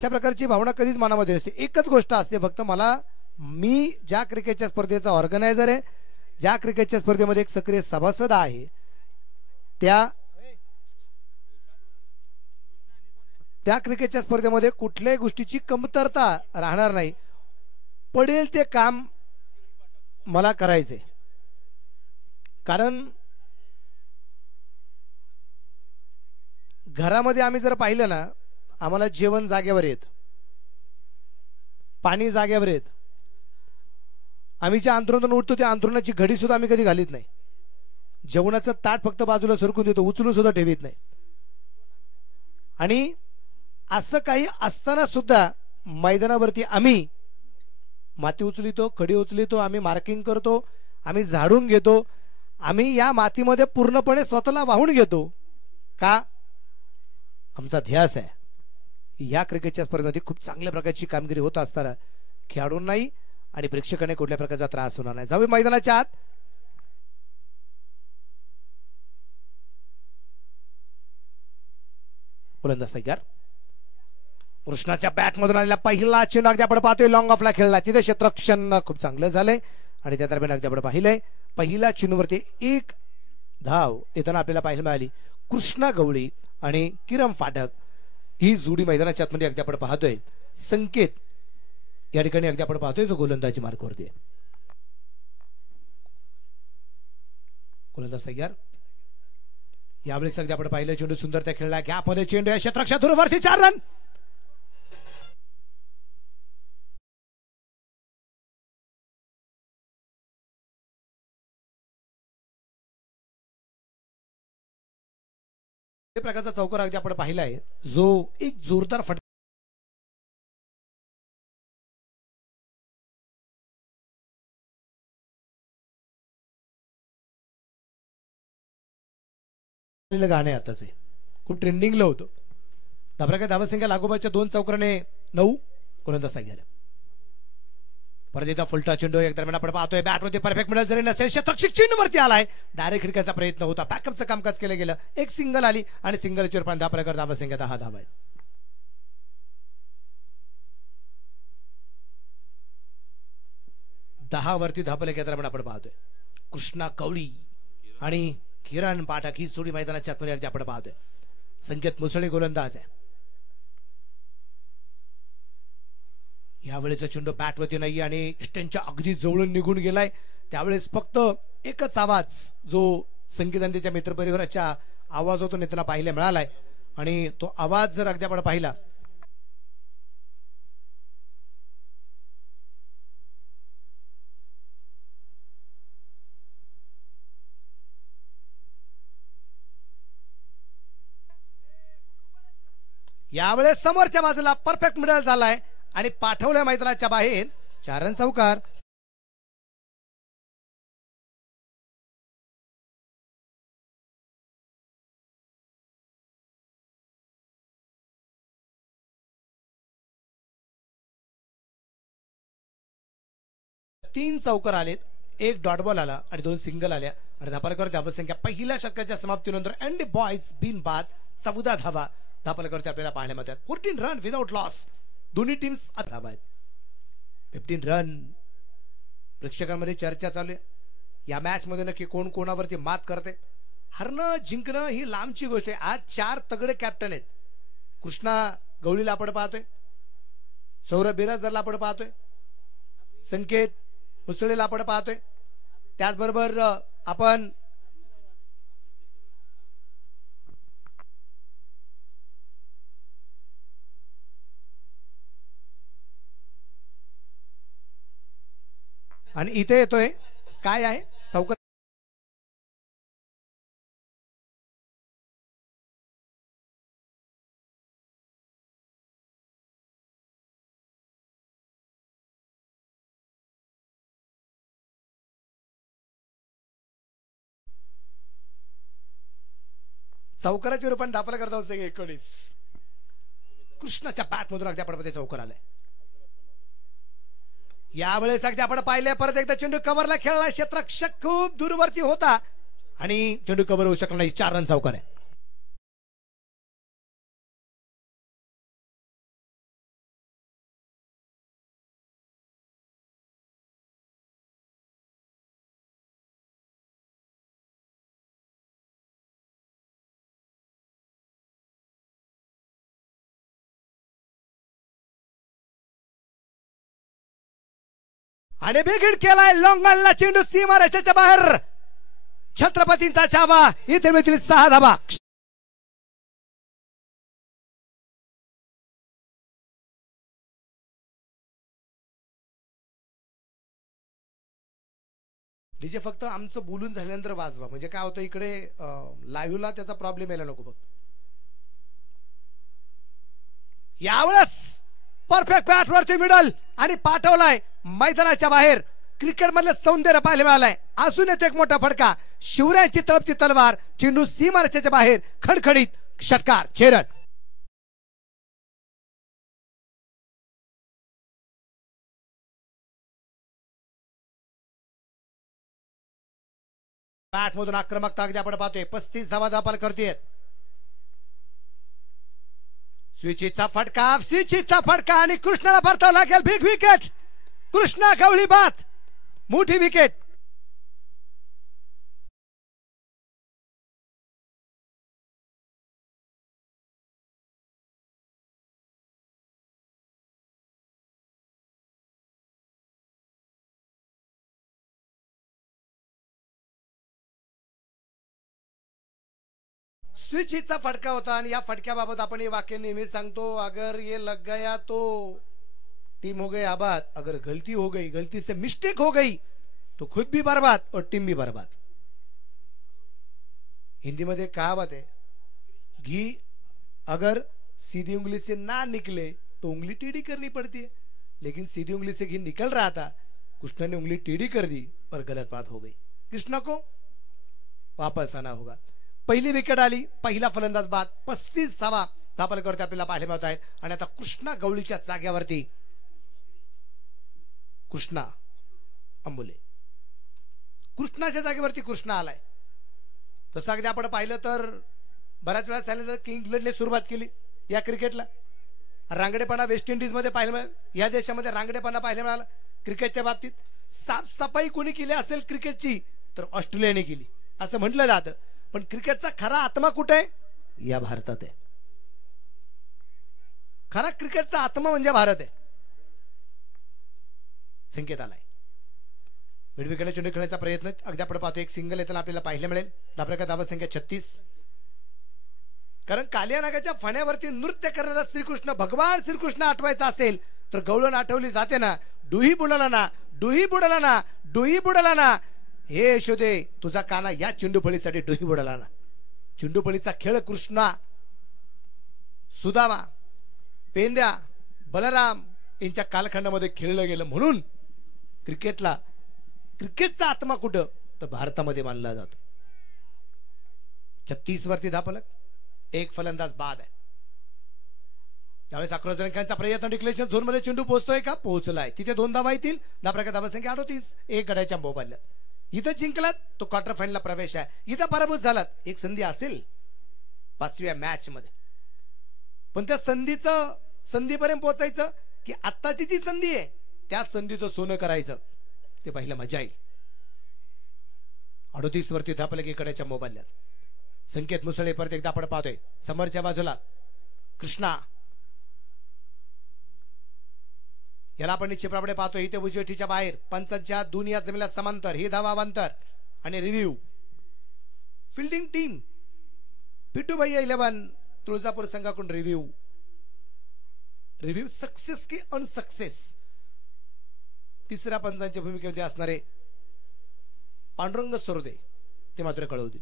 अशा प्रकारची भावना कधीच मनामध्ये नसते। एकच गोष्ट असते फक्त, मला मी ज्या क्रिकेटच्या स्पर्धेचा ऑर्गनायझर आहे, ज्या क्रिकेटच्या स्पर्धेमध्ये एक सक्रिय सभासद आहे, त्या क्रिकेटच्या स्पर्धेमध्ये कुठल्याही गोष्टीची कमतरता राहणार नाही। पडेल ते काम मला करायचे, कारण घरामध्ये आम्ही जर पाहिलं ना, आम्हाला जेवण जागेवर येत, पाणी जागेवर येत, आम्ही ज्या अंथरुणातून उठतो त्या अंथरुणाची घडी सुद्धा आम्ही कधी घालीत नाही, जेवणाचं ताट फक्त बाजूला सरकून देतो, उचलून सुद्धा ठेवीत नाही। आणि असं काही असताना सुद्धा मैदानावरती आम्ही माती उचलितो, खडी उचलितो, आम्ही मार्किंग करतो, आम्ही झाडून घेतो, आम्ही या मातीमध्ये पूर्णपणे स्वतःला वाहून घेतो का? आमचा ध्यास आहे या क्रिकेटच्या स्पर्धेमध्ये खूप चांगल्या प्रकारची कामगिरी होत असताना खेळाडूंनाही आणि प्रेक्षकांना कुठल्या प्रकारचा त्रास होणार नाही। जाऊ मैदानाच्या आत। गोलंदाज तयार, कृष्णाच्या बॅट मधून आलेला पहिला चेंडू अगदी आपण पाहतोय लॉंग ऑफला खेळला, तिथे क्षेत्ररक्षण खूप चांगलं झालंय आणि त्या दरम्यान अगदी आपण पाहिलंय पहिल्या चेंडूवरती एक धाव येताना आपल्याला पाहायला मिळाली। कृष्णा गवळी आणि किरण फाटक ही जोडी मैदानाच्या आतमध्ये अगदी आपण पाहतोय। संकेत या ठिकाणी अगदी आपण पाहतोय जो गोलंदाजी मार्कवरती आहे। गोलंदाज तयार, यावेळेस अगदी आपण पाहिलं चेंडू सुंदर त्या खेळला, गॅपमध्ये चेंडू आहे, क्षेत्ररक्षण दूरवरती 4 रन। प्रकारचा चौकार अगदी आपण पाहिलाय, जो एक जोरदार फटका गाणे आताच आहे, खूप ट्रेंडिंगला होतं। धाबरा काय धावसंख्या लागोबाच्या 2 चौकाराने 9। गोलंदाज तयार, परत एकदा फुलटा चेंडू एक दरम्यान आपण पाहतोय बॅटवरती परफेक्ट मिळत जरी नसेल, क्षेत्ररक्षक चेंडूवरती आलाय, डायरेक्ट खिडक्याचा प्रयत्न होता, बॅकअपचं कामकाज केलं गेलं, एक सिंगल आली आणि सिंगलच्या रूपाने धाबरा कर धावसंख्या 10 धावा आहे। 10 वरती धापले त्या दरम्यान आपण पाहतोय कृष्णा कवळी आणि किरण पाठक ही जोडी मैदानाच्या आतमध्ये अगदी आपण पाहतोय। संकेत मुसळे गोलंदाज आहे, यावेळेचा चेंडू बॅटवरती नाही आणि स्टंपच्या अगदी जवळून निघून गेलाय, त्यावेळेस फक्त एकच आवाज जो संकेतांनी त्याच्या मित्रपरिवाराच्या आवाजातून येताना पाहायला मिळालाय आणि तो आवाज जर अगदी आपण पाहिला यावेळेस समोरच्या बाजूला परफेक्ट मिडल झालाय आणि पाठवल्या मैदानाच्या बाहेर 4 रन चौकार। तीन चौकार आलेत, एक डॉट बॉल आला आणि 2 सिंगल आल्या आणि धापलकर धावसंख्या पहिल्या षटकाच्या समाप्तीनंतर अँड बॉयज बिन बाद 14 धावा धापलकर आपल्याला पाहायला मिळतात। 14 रन विदाउट लॉस, दोन्ही टीम्स धावा आहेत। 15 रन। प्रेक्षकांमध्ये चर्चा चालू आहे या मॅच मध्ये नक्की कोण कोणावरती मात करते। हरणं जिंकणं ही लांबची गोष्ट आहे। आज 4 तगडे कॅप्टन आहेत, कृष्णा गवळीला आपण पाहतोय, सौरभ बिराजदारला आपण पाहतोय, संकेत मुसळेला आपण पाहतोय, त्याचबरोबर आपण आणि इथे येतोय काय आहे चौकार चौकाराच्या रूपाने दापला करता होते 19 कृष्णाच्या बॅट मधून अगदी आपण चौकार आलाय। यावेळेस अगदी आपण पाहिले परत एकदा चेंडू कव्हरला खेळला, क्षेत्ररक्षक खूप दूरवरती होता आणि चेंडू कव्हर होऊ शकला नाही। 4 रन चौकार आहे। आणि बिग हिट केलाय. लॉंगॉनला चेंडू सीमारेषेच्या बाहेर. छत्रपतींचा चावा. इथे मिळतील 6 धावा. डीजे फक्त आमचं बोलून झाल्यानंतर वाजवा. म्हणजे काय होतं इकडे लाईव्हला त्याचा प्रॉब्लेम यायला नको. फक्त यावेळेस परफेक्ट बॅट वरती मिडल आणि पाठवलाय मैदानाच्या बाहेर. क्रिकेट मधलं सौंदर्य पाहायला मिळालंय. अजून येतो एक मोठा फटका. शिवरायांची तळपती तलवार. चेंडू सीमारेषेच्या बाहेर. खडखडीत षटकार. चेरन बॅट मधून आक्रमकता अगदी आपण पाहतोय. 35 धावा दापाल करतेय. स्विचीचा फटका. स्विचीचा फटका आणि कृष्णाला परतावं लागेल. Big wicket. कृष्णा गवळी बाद. मोठी विकेट. स्विचीचा फटका होता आणि या फटक्याबाबत आपण हे वाक्य नेहमी सांगतो. अगर ये लग गया तो टीम हो गई आबाद. अगर गलती हो गई, गलती से मिस्टेक हो गई तो खुद भी बर्बाद और टीम भी बर्बाद. हिंदी में कहावत है, घी अगर सीधी उंगली से ना निकले तो उंगली टेढ़ी करनी पड़ती है. लेकिन सीधी उंगली से घी निकल रहा था. कृष्णा ने उंगली टेढ़ी कर दी और गलत बात हो गई. कृष्णा को वापस आना होगा. पहिली विकेट आली. पहिला फलंदाज बाद. 35 धावा धापलकरती आपल्याला पाहायला मिळत आहेत. आणि आता कृष्णा गवळीच्या जाग्यावरती कृष्णा अंबुले. कृष्णाच्या जागेवरती कृष्णा आलाय. तसं अगदी आपण पाहिलं तर बऱ्याच वेळा सांगितलं की इंग्लंडने सुरुवात केली या क्रिकेटला. रांगडेपणा वेस्ट इंडिज मध्ये पाहायला मिळाला. या देशामध्ये रांगडेपणा पाहायला मिळाला क्रिकेटच्या बाबतीत. साफसफाई कोणी केली असेल क्रिकेटची तर ऑस्ट्रेलियाने केली असं म्हटलं जातं. पण क्रिकेटचा खरा आत्मा कुठे आहे? या भारतात आहे. खरा क्रिकेटचा आत्मा म्हणजे भारत आहे. संकेत आलाय. मिडविकेटला चेंडू खेळण्याचा प्रयत्न अगदी आपण पाहतो. एक सिंगल येताना आपल्याला पाहायला मिळेल. धापरेकर धावा संख्या 36. कारण कालिया नागाच्या फण्यावरती नृत्य करणारा श्रीकृष्ण भगवान श्रीकृष्ण आठवायचा असेल तर गवळण आठवली जाते ना. डुही बुडाला ना, डुही बुडाला ना, डुही बुडाला ना. हे यशोदे तुझा काना या चेंडूफळीसाठी डोही बुडाला ना. चेंडूफळीचा खेळ कृष्णा, सुदामा, पेंद्या, बलराम यांच्या कालखंडामध्ये खेळलं गेलं. म्हणून क्रिकेटचा आत्मा कुठं तर भारतामध्ये मानला जातो. 36 वरती धापलक. एक फलंदाज बाद आहे. त्यावेळेस आक्रमकांचा प्रयत्न. डिक्लेरेशन झोन मध्ये चेंडू पोहोचतोय का? पोहोचलाय. तिथे 2 धावा येतील. धापरेकर धावा संख्या 38. एक गड्याच्या मोबाईलला. इथं जिंकलात तो क्वार्टर फायनलला प्रवेश आहे. इथं पराभूत झालात एक संधी असेल 5व्या मॅच मध्ये. पण त्या संधीपर्यंत पोहोचायचं की आत्ताची जी संधी आहे त्या संधीचं सोनं करायचं ते पाहिलं मजा येईल. 38 वरती धापलं की कड्याच्या मोबाईलला. संकेत मुसळे परत एकदा आपण पाहतोय. समोरच्या बाजूला कृष्णा. याला आपण निश्चितपणे पाहतोय. इथे उजवीच्या बाहेर पंचांच्या दुनिया जमिला समांतर. ही धावा अवांतर आणि रिव्ह्यू. फिल्डिंग टीम पिटू भैया 11 तुळजापूर संघाकडून रिव्ह्यू सक्सेस की अनसक्सेस. तिसऱ्या पंचांच्या भूमिकेमध्ये असणारे पांडुरंग सरोदे ते मात्र कळवतील.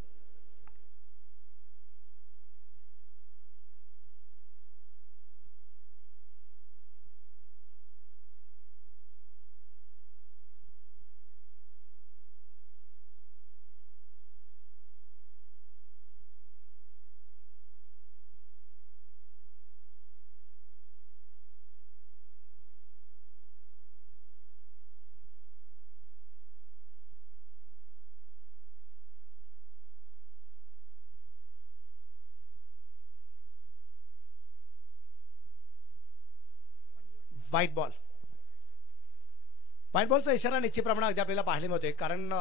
व्हाईट बॉलचा इशारा निश्चित प्रमाणात अगदी आपल्याला पाहायला मिळतोय. कारण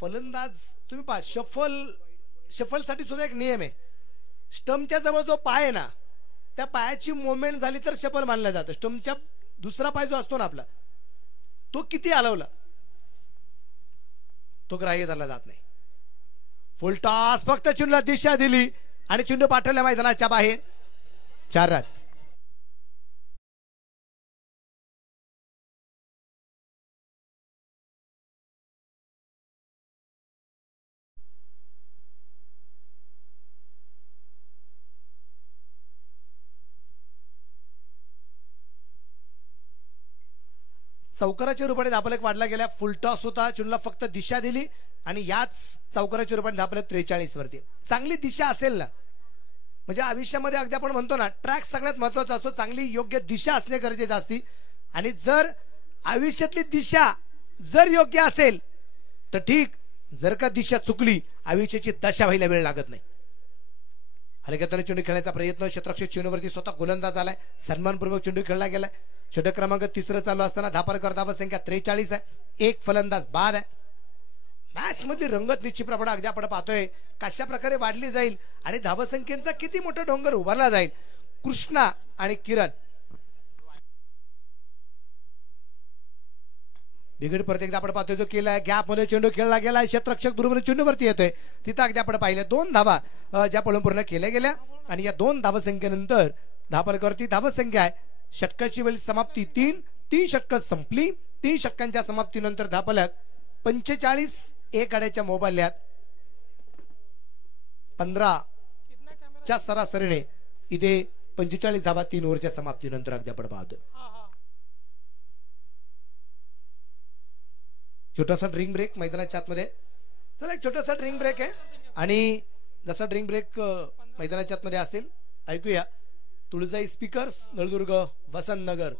फलंदाज तुम्ही पहा शफल साठी सुद्धा एक नियम आहे. स्टंपच्या जवळ जो पाय आहे ना त्या पायाची मुवमेंट झाली तर शफल मानलं जातं. स्टंपच्या दुसरा पाय जो असतो ना आपला तो किती हलवला तो ग्राह्य धरला जात नाही. फुलटॉस फक्त चेंडूला दिशा दिली आणि चेंडू पाठवल्या मैदानाच्या बाहेर. 4 रन. चौकाराच्या रूपाने धापलक वाढला गेला. फुलटॉस होता, चेंडूला फक्त दिशा दिली आणि याच चौकाराच्या रूपाने धापलक 43 वरती. चांगली दिशा असेल ना, म्हणजे आयुष्यामध्ये अगदी आपण म्हणतो ना ट्रॅक सगळ्यात महत्वाचा असतो. चांगली योग्य दिशा असणे गरजेचे असते आणि जर आयुष्यातली दिशा जर योग्य असेल तर ठीक, जर का दिशा चुकली आयुष्याची दशा व्हायला वेळ लागत नाही. हलक्यातून चेंडू खेळण्याचा प्रयत्न, क्षेत्ररक्षक चेंडूवरती स्वतः गोलंदाज आलाय, सन्मानपूर्वक चेंडू खेळला गेलाय. षटक क्रमांक 3 चालू असताना धापरकर धाव संख्या 43 आहे. एक फलंदाज बाद आहे. मॅच मधली रंगत निश्चितप्रमाणे अगदी आपण पाहतोय कशा प्रकारे वाढली जाईल आणि धावसंख्येचा किती मोठा डोंगर उभारला जाईल. कृष्णा आणि किरण बिघड परत एकदा आपण पाहतोय जो केलाय. गॅप मध्ये चेंडू खेळला गेलाय, क्षेत्ररक्षक दुर्बल चेंडूवरती येतोय. तिथं अगदी आपण पाहिलं 2 धावा ज्या पळून पूर्ण केल्या गेल्या आणि या 2 धावसंख्येनंतर धापलकरती धावसंख्या आहे. षटकाची वेळ समाप्ती 3 षटकं संपली. 3 षटकांच्या समाप्तीनंतर धापलक 45 एक आड्याच्या मोबाईल्यात 15 सरासरीने इथे 45 धावा 3 ओव्हरच्या समाप्तीनंतर अगदी आपण पाहतो. छोटासा ड्रिंक ब्रेक मैदानाच्या आतमध्ये. चला एक छोटासा ड्रिंक ब्रेक आहे आणि जसा ड्रिंक ब्रेक मैदानाच्या आतमध्ये असेल ऐकूया. तुळजाई स्पीकर्स, नळदुर्ग, वसंतनगर.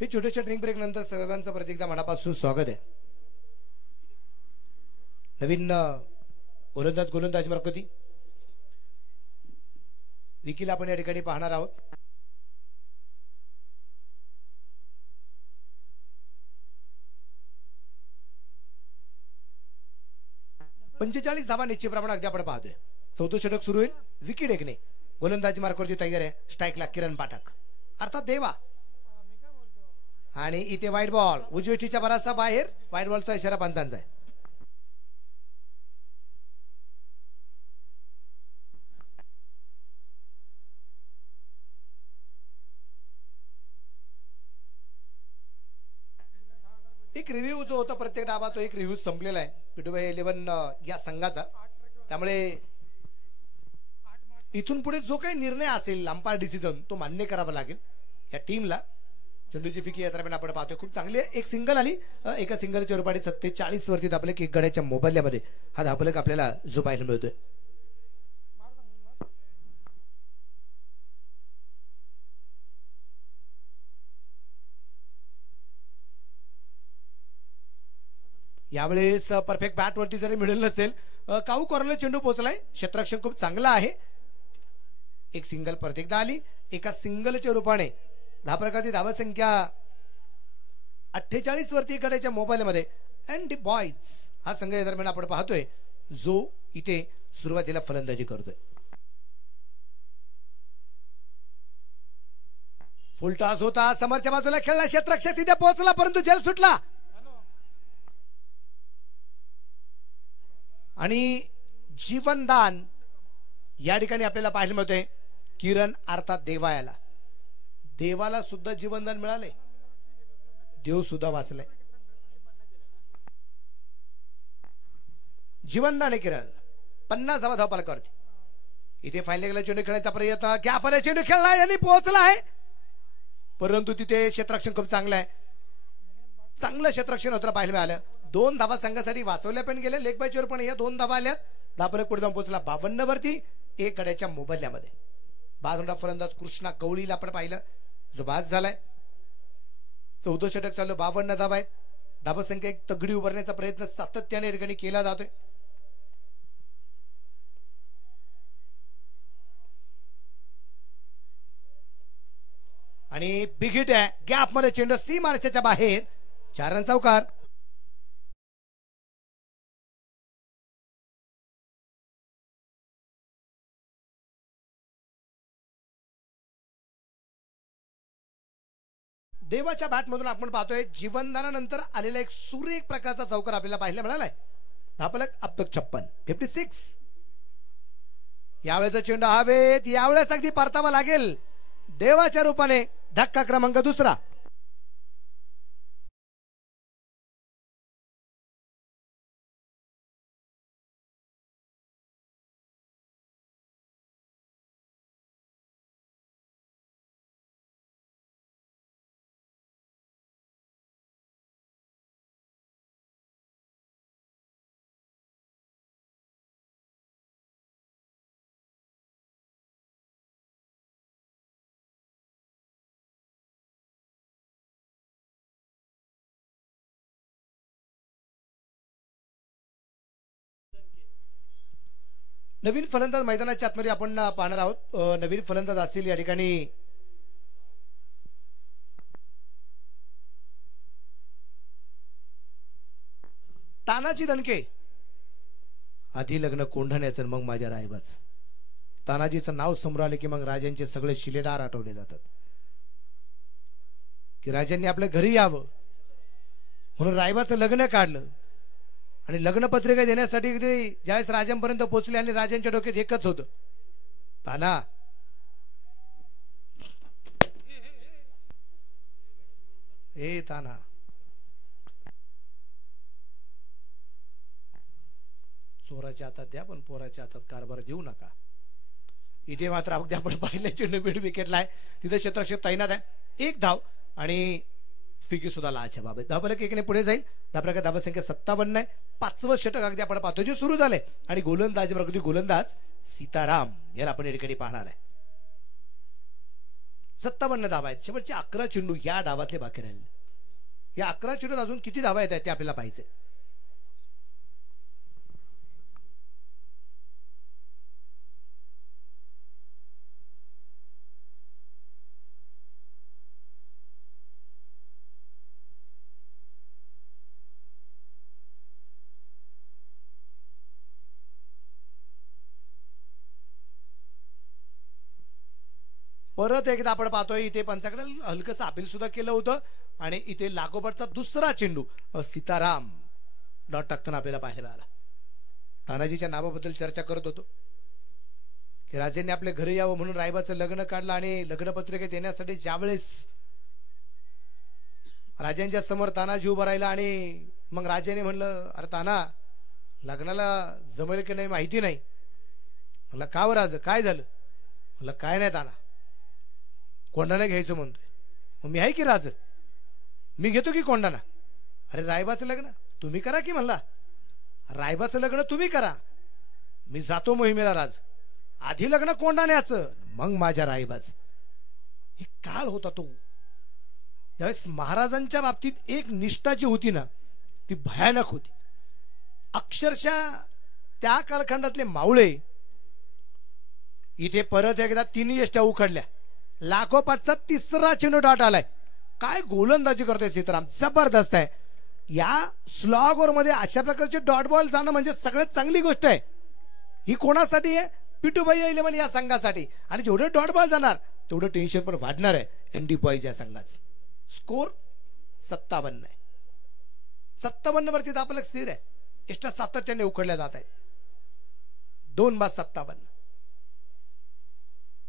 हे छोट्याशा ड्रिंक ब्रेक नंतर सर्वांचं परत एकदा मनापासून स्वागत आहे. नवीन गोलंदाज मार्फती विकीला आपण या ठिकाणी पाहणार आहोत. पंचेचाळीस धावा निश्चितप्रमाणे अगदी आपण पाहतोय. 14 षटक सुरू होईल. विकेट एकने गोलंदाजी मार्कवरती तयार आहे. स्ट्राईकला किरण पाठक अर्थात देवा आणि इथे व्हाईट बॉल उजवीच्या बराचसा बाहेर. व्हाईट बॉलचा इशारा पंचांचा आहे. एक रिव्ह्यू जो होता प्रत्येक डावा तो एक रिव्ह्यू संपलेला आहे पिटुबाई 11 या संघाचा. त्यामुळे इथून पुढे जो काही निर्णय असेल अंपायर डिसिजन तो मान्य करावा लागेल या टीमला. चेंडूची फिकी या दरम्यान आपण पाहतोय खूप चांगली एक सिंगल आली. एका सिंगलच्या रूपाने 47 वरती धापलक एक गड्याच्या मोबाईलमध्ये हा धापलक आपल्याला जो पाहायला मिळतोय. यावेळेस परफेक्ट बॅट वरती जरी मिळेल नसेल काऊ कॉर्नरला चेंडू पोहोचलाय. क्षेत्ररक्षण खूप चांगला आहे. एक सिंगल परत एकदा आली. एका सिंगलच्या रूपाने धापलकाची धावसंख्या 48 वरती गड्याच्या मोबाईलमध्ये. अँड द बॉयज हा संघ या दरम्यान आपण पाहतोय जो इथे सुरुवातीला फलंदाजी करतोय. फुलटॉस होता, समोरच्या बाजूला खेळला, क्षेत्ररक्षक तिथे पोहोचला परंतु झेल सुटला आणि जीवनदान या ठिकाणी आपल्याला पाहायला मिळतंय. किरण अर्थात देवायाला, देवाला सुद्धा जीवनदान मिळाले, देव सुद्धा वाचलाय. जीवनदान आहे किरण. 50वा धावफलक करते. इथे फायनल गेला चेंडू खेळण्याचा प्रयत्न, गॅपने चेंडू खेळला, यांनी पोहोचला आहे परंतु तिथे क्षेत्ररक्षण खूप चांगलं आहे, चांगलं क्षेत्ररक्षण होतं पाहायला मिळालं. 2 धावा संघासाठी वाचवल्या पण गेले, लेग बाय चोर पण या 2 धावा आल्यात. धावफलक पुढे जाऊन पोहोचला 52 वरती, 1 गड्याच्या मोबदल्यामध्ये. बाजूला फलंदाज कृष्णा गवळीला आपण पाहिलं जो बाद झालाय. 14 षटक चालू, 52 धावा आहेत. धावसंख्या एक तगडी उभारण्याचा प्रयत्न सातत्याने ठिकाणी केला जातोय. आणि बिग हिट आहे, गॅप मध्ये चेंडू सी मार्चाच्या बाहेर, 4 रन चौकार. देवाच्या बॅट मधून आपण पाहतोय जीवनदानानंतर आलेला एक सुरेख प्रकारचा चौकार आपल्याला पाहायला मिळालाय. धावफलक अब तक 56. यावेळेचा चेंडू हवेत, यावेळेस अगदी परतावा लागेल देवाच्या रूपाने. धक्का क्रमांक 2. नवीन फलंदाज मैदानाच्या आतमध्ये आपण पाहणार आहोत. नवीन फलंदाज असतील या ठिकाणी तानाजी दणके. आधी लग्न कोंढाण्याचं मग माझ्या रायबाच. तानाजीचं नाव समोर आले की मग राजांचे सगळे शिलेदार आठवले जातात की राजांनी आपल्या घरी यावं म्हणून रायबाचं लग्न काढलं. आणि लग्नपत्रिका देण्यासाठी ज्यावेळेस राजांपर्यंत पोहोचले आणि राजांच्या डोक्यात एकच होतं, ताना ए ताना चोराच्या हातात द्या पण पोराच्या हातात कारभार देऊ नका. इथे मात्र अगदी आपण पाहिलं चेंडू मिड विकेटला आहे, तिथे क्षेत्ररक्षक तैनात आहे. 1 धाव आणि फिकी सुद्धा लाच्या बाबत. धावफलक 1ने पुढे जाईल. धावफलक धावसंख्या 57 आहे. 5वं षटक अगदी आपण पाहतो जे सुरू झाले आणि गोलंदाज प्रकृती गोलंदाज सीताराम याला आपण या ठिकाणी पाहणार आहे. 57 धावा आहेत. शेवटचे 11 चेंडू या डावातले बाकी राहिले. या 11 चेंडूत अजून किती धावा येत आहेत ते आपल्याला पाहायचे. परत एकदा आपण पाहतोय इथे पंचाकडे हलकसं अपील सुद्धा केलं होतं आणि इथे लागोपाठचा दुसरा चेंडू सीताराम डॉट टाकताना आपल्याला पाहायला आला. तानाजीच्या नावाबद्दल चर्चा करत होतो की राजांनी आपल्या घरी यावं म्हणून रायबाचं लग्न काढलं आणि लग्नपत्रिका देण्यासाठी ज्यावेळेस राजांच्या समोर तानाजी उभा राहिला आणि मग राजाने म्हणलं अरे ताना लग्नाला जमेल की नाही माहिती नाही. म्हणलं का राज काय झालं? म्हणलं काय नाही ताना कोंडाणा घ्यायचं म्हणतोय. मग मी आहे की राज मी घेतो की कोंडाणा. अरे रायबाचं लग्न तुम्ही करा की म्हणला. रायबाचं लग्न तुम्ही करा मी जातो मोहिमेला राज. आधी लग्न कोंडाण्याचं मग माझ्या रायबाच. हे काळ होता तो त्यावेळेस महाराजांच्या बाबतीत एक निष्ठा जी होती ना ती भयानक होती. अक्षरशः त्या कालखंडातले मावळे इथे परत एकदा 3 यष्ट्या उखडल्या. लाखोपाठचा 3रा चेंडू डॉट आलाय. काय गोलंदाजी करतोय सीताराम जबरदस्त आहे. या स्लॉग ओव्हर मध्ये अशा प्रकारचे डॉट बॉल जाणं म्हणजे सगळ्यात चांगली गोष्ट आहे. ही कोणासाठी आहे? पिटूभाई 11 या संघासाठी. आणि जेवढे डॉट बॉल जाणार तेवढं टेन्शन पण वाढणार आहे एनडी बॉईज या संघाचं. स्कोर 57 आहे. 57 वरती आपलं स्थिर आहे. एक्स्ट्रा सातत्याने उकडल्या जात आहेत. 2-57.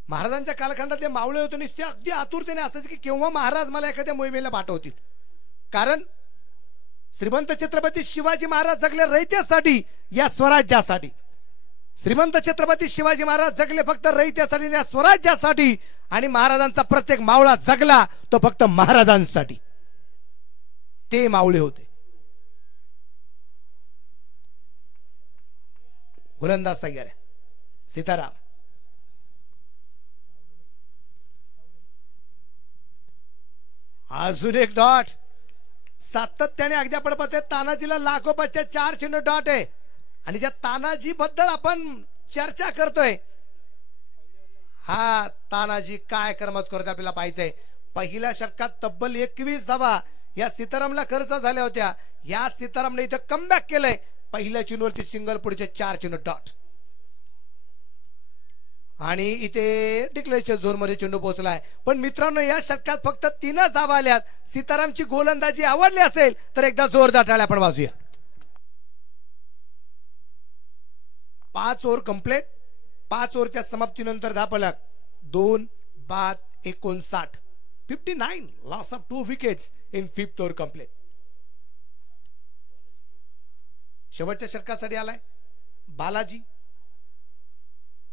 महाराजांच्या कालखंडातले मावळे होते नुसते अगदी आतुरतेने असायचे की केव्हा महाराज मला एखाद्या मोहिमेला पाठवतील. कारण श्रीमंत छत्रपती शिवाजी महाराज जगले रयतेसाठी, या स्वराज्यासाठी. श्रीमंत छत्रपती शिवाजी महाराज जगले फक्त रयतेसाठी, या स्वराज्यासाठी. आणि महाराजांचा प्रत्येक मावळा जगला तो फक्त महाराजांसाठी. ते मावळे होते. गोलंदाज तयार आहे सीताराम. अजून एक डॉट. सातत्याने अगदी आपण पाहतोय तानाजीला लागोपाठच्या 4 चिन्ह डॉट आहे. आणि ज्या तानाजी बद्दल आपण चर्चा करतोय, हा तानाजी काय करमत करतोय आपल्याला पाहायचंय. पहिल्या षटकात तब्बल 21 धावा या सीतारामला खर्च झाल्या होत्या. या सीतारामने इथं कमबॅक केलंय. पहिल्या चिन्हवरती सिंगल, पुढचे 4 चिन्ह डॉट. आणि इथे डिक्लेरेशन झोन मध्ये चेंडू पोहोचलाय. पण मित्रांनो, या षटकात फक्त 3च धावा आल्यात. सीतारामची गोलंदाजी आवडली असेल तर एकदा जोरदार टाळ्या आपण वाजूया. 5 ओव्हर कंप्लीट. 5 ओव्हरच्या समाप्तीनंतर धापलक 2-59. 59 loss of 2 wickets in 5th over complete. शेवटच्या षटकासाठी आलाय बालाजी.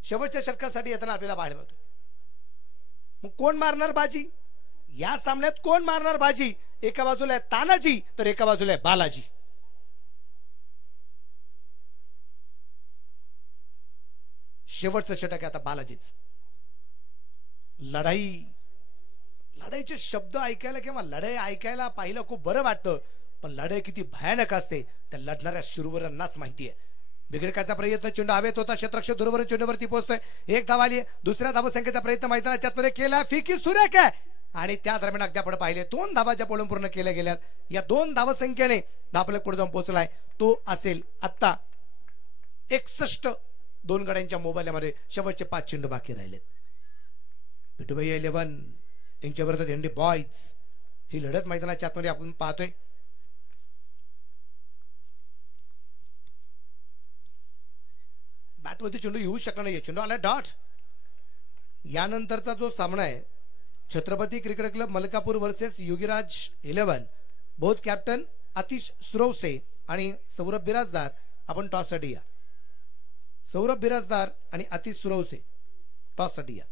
शेवटच्या षटकासाठी येताना आपल्याला पाहायला मिळतो. मग कोण मारणार बाजी या सामन्यात? कोण मारणार बाजी? एका बाजूला आहे तानाजी तर एका बाजूला आहे बालाजी. शेवटचं षटक आहे आता बालाजीच. लढाईचे शब्द ऐकायला किंवा लढाई ऐकायला पाहिलं खूप बरं वाटतं. पण लढाई किती भयानक असते त्या लढणाऱ्या शूरवीरांनाच माहिती आहे. बिघडकाचा प्रयत्न, चेंडू हवेत होता, क्षेत्ररक्षक दूरवरून चेंडूवरती पोहोचतोय. एक धाव आली. दुसऱ्या धावसंख्येचा प्रयत्न मैदानाच्या आतमध्ये केला. फिकी सुरेख आहे. आणि त्या दरम्यान अगदी आपण पाहिले 2 धावाच्या पळून पूर्ण केल्या गेल्यात. या 2 धावसंख्येने धापलक पुढे जाऊन पोहोचलाय. तो असेल आता 61. 2 गड्यांच्या मोबाईलमध्ये शेवटचे 5 चेंडू बाकी राहिलेत. पिटूभाई 11 यांच्या विरोधात एनडी बॉईज ही लढत मैदानाच्या आतमध्ये आपण पाहतोय. बॅटवरती चेंडू येऊ शकला नाही. चेंडू आला डॉट. यानंतरचा जो सामना आहे Chhatrapati cricket club Malkapur versus Yogiraj 11. Both captain Aatish Suravase आणि सौरभ बिराजदार. आपण टॉस साठी या. सौरभ बिराजदार आणि आतिश सुरवसे टॉस साठी या.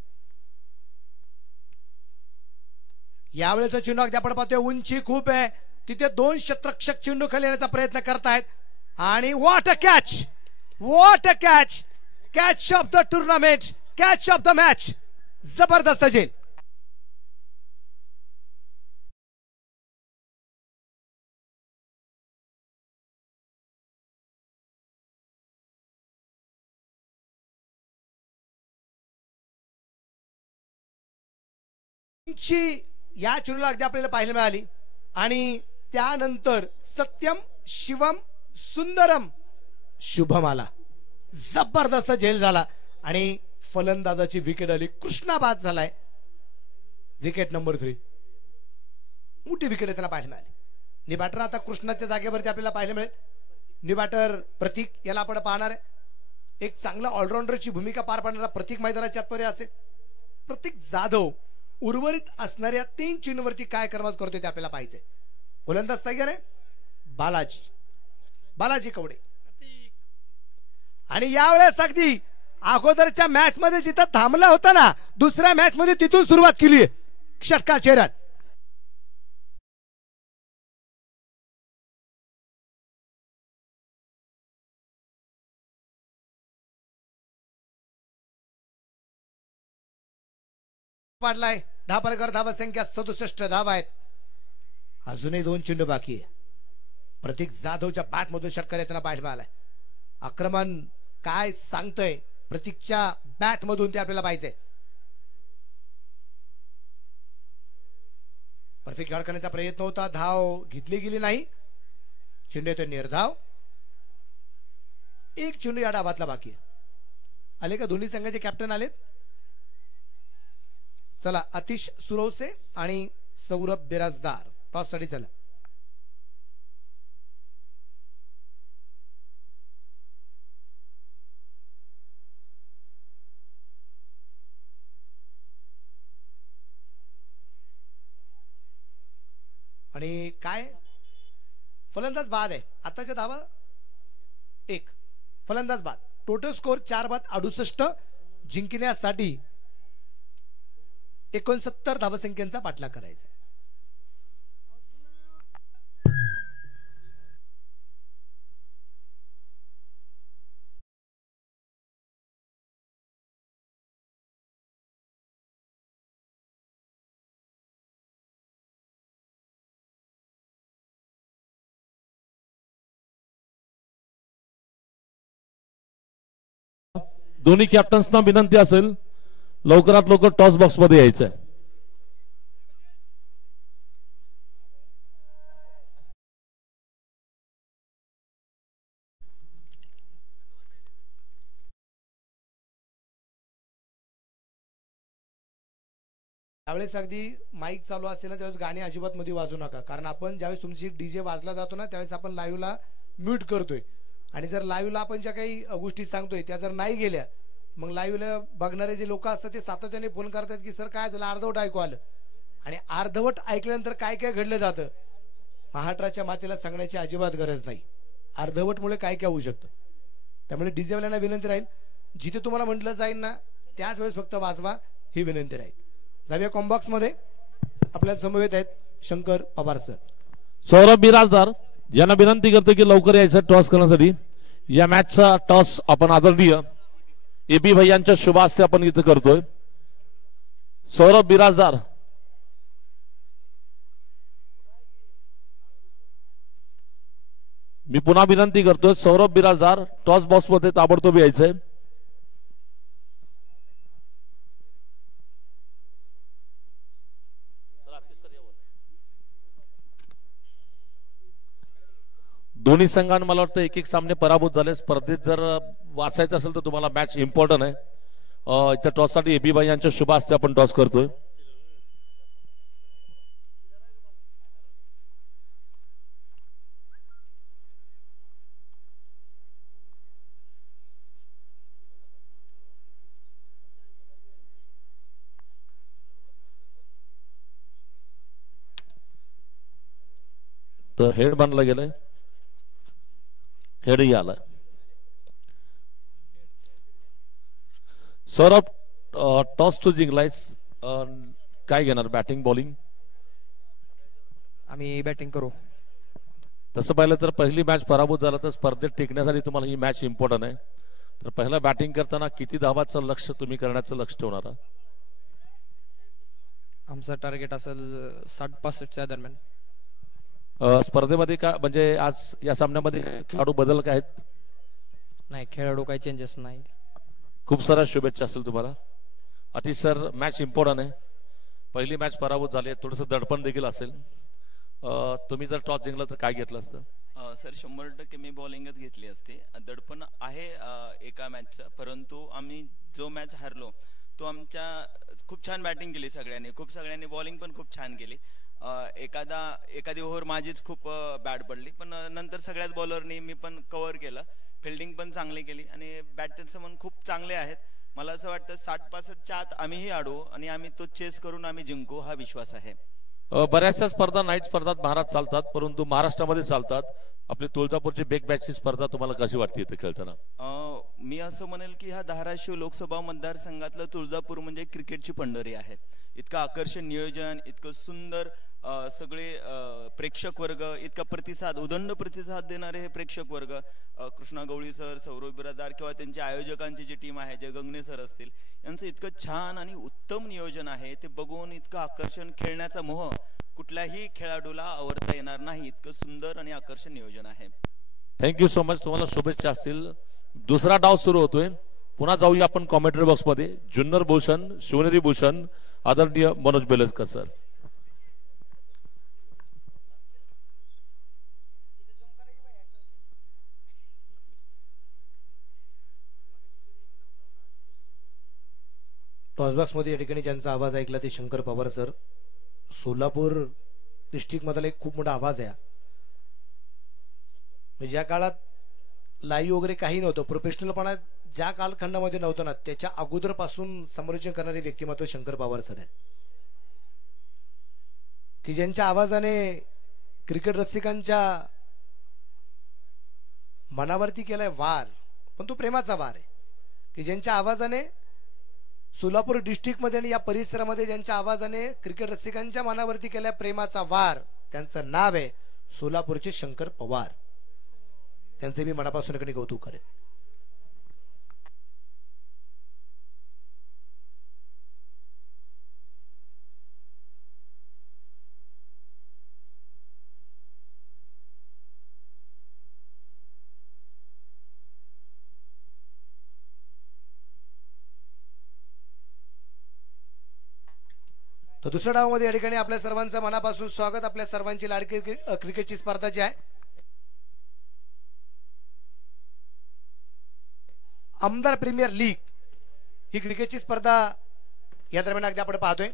यावेळेचा चेंडू अगदी आपण पाहतोय उंची खूप आहे. तिथे 2 क्षेत्ररक्षक चेंडू खाली येण्याचा प्रयत्न करतायत. आणि what a catch, what a catch. Catch of the tournament, catch of the match. जबरदस्त झेल. या चेंडूला अगदी आपल्याला पाहायला मिळाली. आणि त्यानंतर सत्यम शिवम सुंदरम शुभम आला. जबरदस्त झेल झाला आणि फलंदाजाची विकेट आली. कृष्णा बाद झालाय. Wicket number 3. मोठी विकेट त्यांना पाहायला मिळाली. निबॅटर आता कृष्णाच्या जागेवरती आपल्याला पाहायला मिळेल. निबॅटर प्रतीक याला आपण पाहणार आहे. एक चांगला ऑलराऊंडरची भूमिका पार पाडणारा प्रतीक मैदानाच्या आतमध्ये असेल. प्रतीक जाधव उर्वरित असणाऱ्या 3 चेंडूवरती काय करमत करतोय ते आपल्याला पाहायचंय. गोलंदाज तयार आहे बालाजी कवडे. आणि यावेळेस अगदी अगोदरच्या मॅच मध्ये जिथं थांबला होता ना, दुसऱ्या मॅच मध्ये तिथून सुरुवात केली आहे. षटकाचे रन. पाडलाय. धापलकर धावा संख्या 67 धावा आहेत. अजूनही 2 चेंडू बाकी आहे. प्रतीक जाधवच्या बॅट मधून षटकार येताना पाहायला आलाय. आक्रमण काय सांगतोय प्रतीकच्या बॅट मधून ते आपल्याला पाहिजे. परफेक्ट कव्हर करण्याचा प्रयत्न होता. धाव घेतली गेली नाही. चेंडू येतोय निर्धाव. 1 चेंडू या डावातला बाकी आहे. आले का? दोन्ही संघाचे कॅप्टन आलेत. चला, आतिश सुरवसे आणि सौरभ बिराजदार टॉस साठी चला. आणि काय फलंदाज बाद आहे. आताच्या धावा 1, फलंदाज बाद. टोटल स्कोर 4 बाद 68. जिंकण्यासाठी 69 धावसंख्येचा पाठलाग करायचा. दोन्ही कॅप्टन्सना विनंती असेल लवकरात लवकर टॉस बॉक्स मध्ये यायचं. त्यावेळेस अगदी माईक चालू असेल ना त्यावेळेस गाणी अजिबात मध्ये वाजू नका, कारण आपण ज्यावेळेस तुमची डीजे वाजला जातो ना त्यावेळेस आपण लाईव्हला म्यूट करतोय. आणि जर लाईव्हला आपण ज्या काही गोष्टी सांगतोय त्या जर नाही गेल्या मग लाईव्हला बघणारे जे लोक असतात ते सातत्याने फोन करतात की सर काय झालं, अर्धवट ऐकू आलं. आणि अर्धवट ऐकल्यानंतर काय काय घडलं जातं महाराष्ट्राच्या मातेला सांगण्याची अजिबात गरज नाही. अर्धवटमुळे काय काय होऊ शकतं. त्यामुळे डीजे वाल्यांना विनंती राहील जिथे तुम्हाला म्हटलं जाईल ना त्याच वेळेस फक्त वाजवा ही विनंती राहील. जाऊया कॉम्बॉक्स मध्ये. आपल्या समवेत आहेत शंकर पवार सर. सौरभ बिराजदार यांना विनंती करतो की लवकर यायचं टॉस करण्यासाठी. या मॅचचा टॉस आपण आदरणीय एबी भैयांच्या शुभ हस्ते आपण इथं करतोय. सौरभ बिराजदार मी पुन्हा विनंती करतोय सौरभ बिराजदार टॉस बॉक्स मध्ये ताबडतोब यायचंय. दोन्ही संघांना मला वाटतं एक एक सामने पराभूत झाले. स्पर्धेत जर वाचायचं असेल तर तुम्हाला मॅच इम्पॉर्टंट आहे. इथं टॉस साठी एबी भाई यांच्या शुभ हस्ते आपण टॉस करतोय. तर हेड बांधलं गेलंय. हेडही आलं. सौरभ टॉस तू जिंकलायस, काय घेणार बॅटिंग बॉलिंग? आम्ही बॅटिंग करू. तसं पाहिलं तर पहिली मॅच पराभूत झाला तर स्पर्धेत टिकण्यासाठी तुम्हाला ही मॅच इम्पॉर्टंट आहे. तर पहिला बॅटिंग करताना किती धावाचं लक्ष तुम्ही करण्याचं लक्ष ठेवणार? आमचं टार्गेट असेल 60-65 दरम्यान. स्पर्धेमध्ये का म्हणजे आज या सामन्यामध्ये खेळाडू बदल काय आहेत? नाही, खेळाडू काही चेंजेस नाही. खूप साऱ्या शुभेच्छा असेल तुम्हाला. अतिश सर मॅच इम्पॉर्टंट आहे. पहिली मॅच पराभूत झाली, थोडंसं दडपण देखील असेल. तुम्ही जर टॉस जिंकला तर काय घेतलं असतं? सर 100% मी बॉलिंगच घेतली असते. दडपण आहे एका मॅचचं, परंतु आम्ही जो मॅच हारलो तो आमच्या खूप छान बॅटिंग केली सगळ्यांनी बॉलिंग पण खूप छान केली. एखादी ओव्हर माझीच खूप बॅड पडली, पण नंतर सगळ्याच बॉलरनी मी पण कव्हर केलं. फिल्डिंग पण चांगली केली आणि बॅटर्स पण खूप चांगले आहेत. मला असं वाटतं 60-65च्या आत आम्हीही आडू आणि आम्ही तो चेस करून आम्ही जिंकू हा विश्वास आहे. बऱ्याचशा स्पर्धा नाईट स्पर्धात महाराष्ट्र चालतात, परंतु महाराष्ट्रामध्ये चालतात. आपली तुळजापूरची बिग बॅचची स्पर्धा तुम्हाला कशी वाटते इथे खेळताना? मी असं म्हणेल की ह्या धाराशिव लोकसभा मतदारसंघातलं तुळजापूर म्हणजे क्रिकेटची पंढरी आहे. इतकं आकर्षण नियोजन, इतकं सुंदर सगळे प्रेक्षक वर्ग, इतका प्रतिसाद, उदंड प्रतिसाद देणारे हे प्रेक्षक वर्ग, कृष्णा गवळी सर, सौरभ बिराजदार किंवा त्यांच्या आयोजकांची जी टीम आहे, जे गंगणे सर असतील, यांचं इतकं छान आणि उत्तम नियोजन आहे. ते बघून इतकं आकर्षण, खेळण्याचा मोह कुठल्याही खेळाडूला आवडता येणार नाही. इतकं सुंदर आणि आकर्षण नियोजन आहे. Thank you so much. तुम्हाला शुभेच्छा असतील. दुसरा डाव सुरू होतोय. पुन्हा जाऊया आपण कॉमेंट्री बॉक्स मध्ये. जुन्नर भूषण, शिवनेरी भूषण, आदरणीय मनोज बेलजकर सर. टॉसबॉक्स मध्ये या ठिकाणी ज्यांचा आवाज ऐकला ते शंकर पवार सर. सोलापूर डिस्ट्रिक्ट मधला एक खूप मोठा आवाज आहे. म्हणजे ज्या काळात लाईव्ह वगैरे काही नव्हतं, प्रोफेशनलपणा ज्या कालखंडामध्ये नव्हतं ना, त्याच्या अगोदर पासून समालोचन करणारे व्यक्तिमत्व शंकर पवार सर आहेत, की ज्यांच्या आवाजाने क्रिकेट रसिकांच्या मनावरती केलाय वार, पण तो प्रेमाचा वार आहे. की ज्यांच्या आवाजाने सोलापूर डिस्ट्रिक्ट मध्ये आणि या परिसरामध्ये ज्यांच्या आवाजाने क्रिकेट रसिकांच्या मनावरती केलाय प्रेमाचा वार, त्यांचं नाव आहे सोलापूरचे शंकर पवार. त्यांचे मी मनापासून कडे कौतुक करेन. तर दुसऱ्या डावामध्ये या ठिकाणी आपल्या सर्वांचं मनापासून स्वागत. आपल्या सर्वांची लाडकी क्रिकेटची स्पर्धा जी आहे, आमदार प्रीमियर लीग ही क्रिकेटची स्पर्धा या दरम्यान अगदी आपण पाहतोय.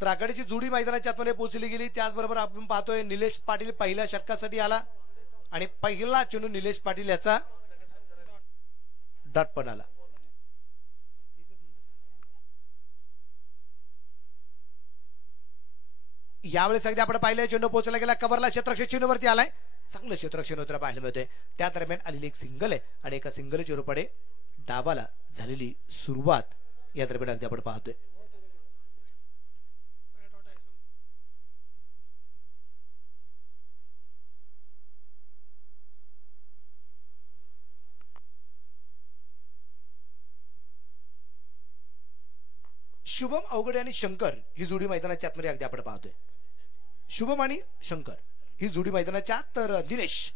तर आघाडीची जोडी मैदानाच्या आतमध्ये पोहोचली गेली. त्याचबरोबर आपण पाहतोय निलेश पाटील पहिल्या षटकासाठी आला आणि पहिला चेंडू निलेश पाटील याचा डॉट पण आला. यावेळेस अगदी आपण पाहिलं चेंडू पोहोचला गेला कव्हरला, क्षेत्ररक्षक चेंडूवरती आलाय. चांगलं क्षेत्ररक्षण होतं पाहायला मिळतंय. त्या दरम्यान आलेली एक सिंगल आहे आणि एका सिंगल चेंडूपडे डावाला झालेली सुरुवात या दरम्यान अगदी आपण पाहतोय. शुभम अवघडे आणि शंकर ही जोडी मैदानाच्या आतमध्ये अगदी आपण पाहतोय. शुभम आणि शंकर ही जोडी मैदानाच्या आत, तर निलेश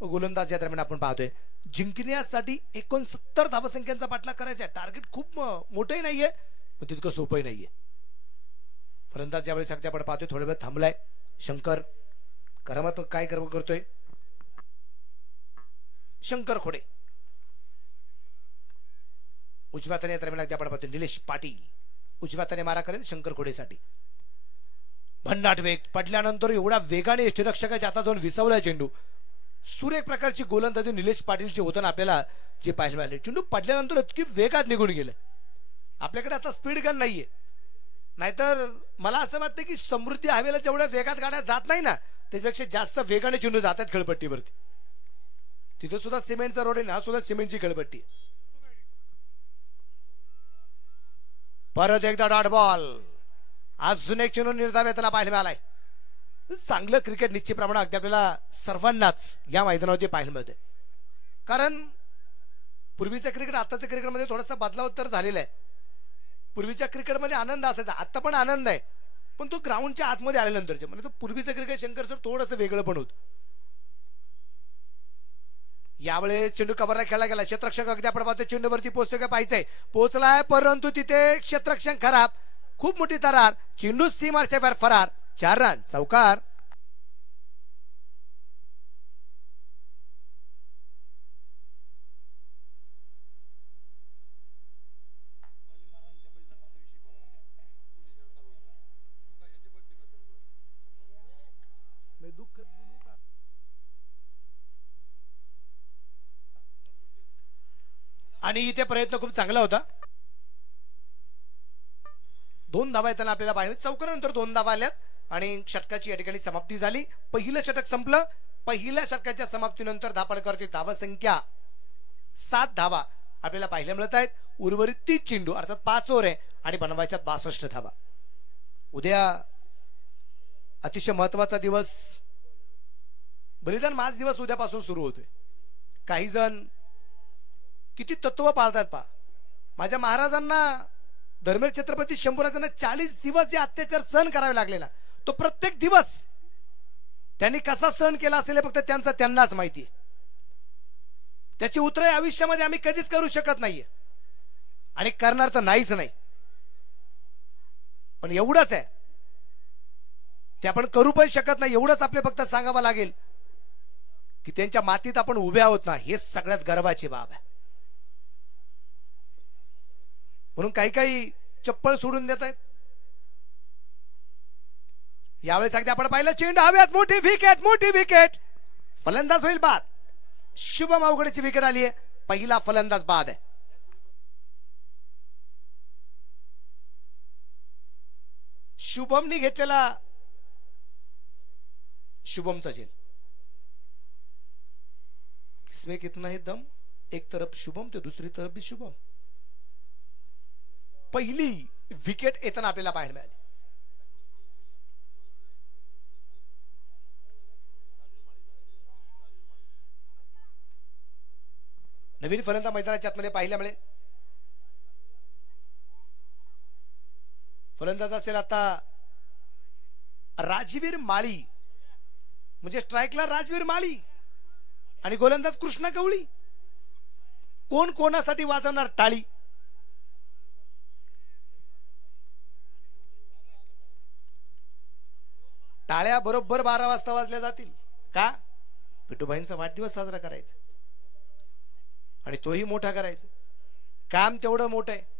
गोलंदाज या दरम्यान आपण पाहतोय. जिंकण्यासाठी 69 धावसंख्यांचा पाठलाग करायचा आहे. टार्गेट खूप मोठंही नाहीये पण तितकं सोपंही नाहीये. फलंदाज यावेळेस अगदी आपण पाहतोय थोडा वेळ थांबलाय शंकर. करामत काय करतोय शंकर खोडे. उजव्या हाताने या दरम्यान अगदी आपण पाहतोय निलेश पाटील उजव्या हाताने मारा करेल शंकर खोडेसाठी. भन्नाट वेग पडल्यानंतर एवढा वेगाने यष्टीरक्षकाच्या हातात जाऊन विसवलाय चेंडू. सुरेख प्रकारची गोलंदाजी निलेश पाटीलची होताना आपल्याला जे पाहायला मिळाले. चेंडू पडल्यानंतर इतकी वेगात निघून गेले. आपल्याकडे आता स्पीड गन नाहीये, नाहीतर मला असं वाटतं की समृद्धी हवेला जेवढ्या वेगात गाड्या जात नाही ना, त्याच्यापेक्षा जास्त वेगाने चेंडू जातात खेळपट्टीवरती. तिथे सुद्धा सिमेंटचा रोड आहे ना, सुद्धा सिमेंटची खेळपट्टी. परत एकदा डॉट बॉल. अजून एक चेंडू निर्धाव येताना पाहायला मिळालाय. चांगलं क्रिकेट निश्चितप्रमाणे अगदी आपल्याला सर्वांनाच या मैदानावरती पाहायला मिळते. कारण पूर्वीच्या क्रिकेट आताच्या क्रिकेटमध्ये थोडासा बदलाव तर झालेला आहे. पूर्वीच्या क्रिकेटमध्ये आनंद असायचा, आता पण आनंद आहे, पण तो ग्राउंडच्या आतमध्ये आल्यानंतरचे म्हणजे तो पूर्वीचं क्रिकेट शंकर सर थोडंसं वेगळं पण होत. यावेळेस चेंडू कव्हरला खेळला गेला. क्षेत्ररक्षक अगदी आपण पाहतो चेंडूवरती पोहोचतो का पाहायचंय. पोहोचलाय परंतु तिथे क्षेत्ररक्षण खराब. खूप मोठी तरार. चेंडू सीमारच्या बाहेर फरार. 4 रन चौकार. आणि इथे प्रयत्न खूप चांगला होता. 2 धावा येताना आपल्याला पाहिजे. चौकारानंतर 2 धावा आल्यात आणि षटकाची या ठिकाणी समाप्ती झाली. पहिलं षटक संपलं. पहिल्या षटकाच्या समाप्तीनंतर धापडकरची धावा संख्या 7 धावा आपल्याला पाहायला मिळत आहेत. उर्वरित 30 चेंडू अर्थात 5 ओव्हर आहे आणि बनवायच्या 62 धावा. उद्या अतिशय महत्वाचा दिवस, बलिदान मास दिवस उद्यापासून सुरू होतोय. काही जण किती तत्व पाळतात पहा. माझ्या महाराजांना धर्मेंद्र छत्रपती शंभूराजांना 40 दिवस जे अत्याचार सहन करावे लागले ना, तो प्रत्येक दिवस त्यांनी कसा सहन केला असेल फक्त त्यांनाच माहिती. त्याची उत्तरे आयुष्यामध्ये आम्ही कधीच करू शकत नाहीये आणि करणार तर नाहीच नाही. पण एवढंच आहे, ते आपण करू पण शकत नाही. एवढंच आपले फक्त सांगावं लागेल की त्यांच्या मातीत आपण उभे आहोत ना, हे सगळ्यात गर्वाची बाब आहे. म्हणून काही काही चप्पल सोडून देत आहेत. यावेळेस अगदी आपण पाहिलं चेंडू हव्यात, मोठी विकेट, मोठी विकेट, फलंदाज होईल बाद. शुभम अवघडेची विकेट आली आहे, पहिला फलंदाज बाद आहे. शुभमनी घेतलेला शुभमचा झेल. किसमें कितना है दम, एक तरफ शुभम तो दूसरी तरफ भी शुभम. पहिली विकेट येताना आपल्याला पाहायला मिळाली. नवीन फलंदाज मैदानाच्या आतमध्ये पाहायला मिळेल. फलंदाज असेल आता राजवीर माळी, म्हणजे स्ट्राईकला राजवीर माळी आणि गोलंदाज कृष्णा गवळी. कोण कोणासाठी वाजवणार टाळी? टाळ्या बरोबर 12 वाजता वाजल्या जातील. का? पिटूबाईंचा वाढदिवस साजरा करायचा आणि तोही मोठा करायचा. काम तेवढं मोठं आहे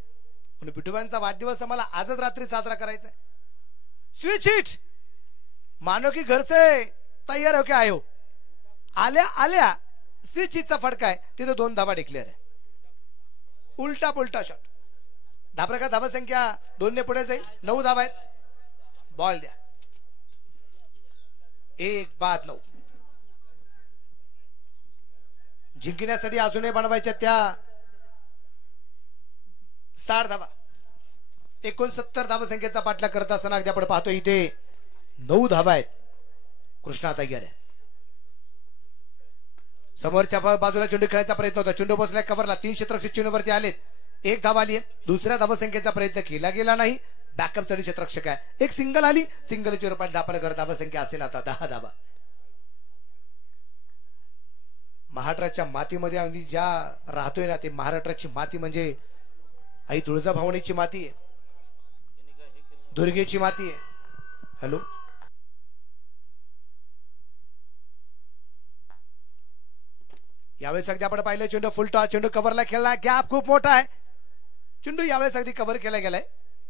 म्हणून पिटूबाईंचा वाढदिवस आम्हाला आजच रात्री साजरा करायचा आहे. स्विच हिट, मानो की घर से तैयार होके आयो. आल्या आल्या स्विच हिटचा फटका आहे, तिथे 2 धावा डिक्लेअर आहे. उलटा पुलटा शॉट. धाबरका धावा संख्या 2 ने पुढे जाईल. 9 धावा आहेत. बॉल द्या. 1 बाद 9. जिंकण्यासाठी अजूनही बनवायच्या त्या 60 धावा. 69 धावा संख्येचा पाठलाग करत असताना अगदी आपण पाहतो इथे 9 धावा आहेत. कृष्णा तयार आहे. समोरच्या बाजूला चेंडू खेळायचा प्रयत्न होता. चेंडू बसलाय कव्हरला. 3 क्षेत्ररक्षक चेंडूवरती आलेत. 1 धावा आली आहे. दुसऱ्या धावा संख्येचा प्रयत्न केला गेला नाही. बॅकअप साठी क्षेत्ररक्षक आहे. एक सिंगल आली. सिंगलच्या रूपात धापाला करत धावा संख्या असेल आता 10 धावा. महाराष्ट्राच्या मातीमध्ये अगदी ज्या राहतोय ना, ते महाराष्ट्राची माती म्हणजे आई तुळजाभवानीची माती आहे, दुर्गेची माती आहे. हॅलो, यावेळेस अगदी आपण पाहिलं चेंडू फुलटॉस. चेंडू कव्हरला खेळला. गॅप खूप मोठा आहे. चेंडू यावेळेस अगदी कव्हर केला गेलाय.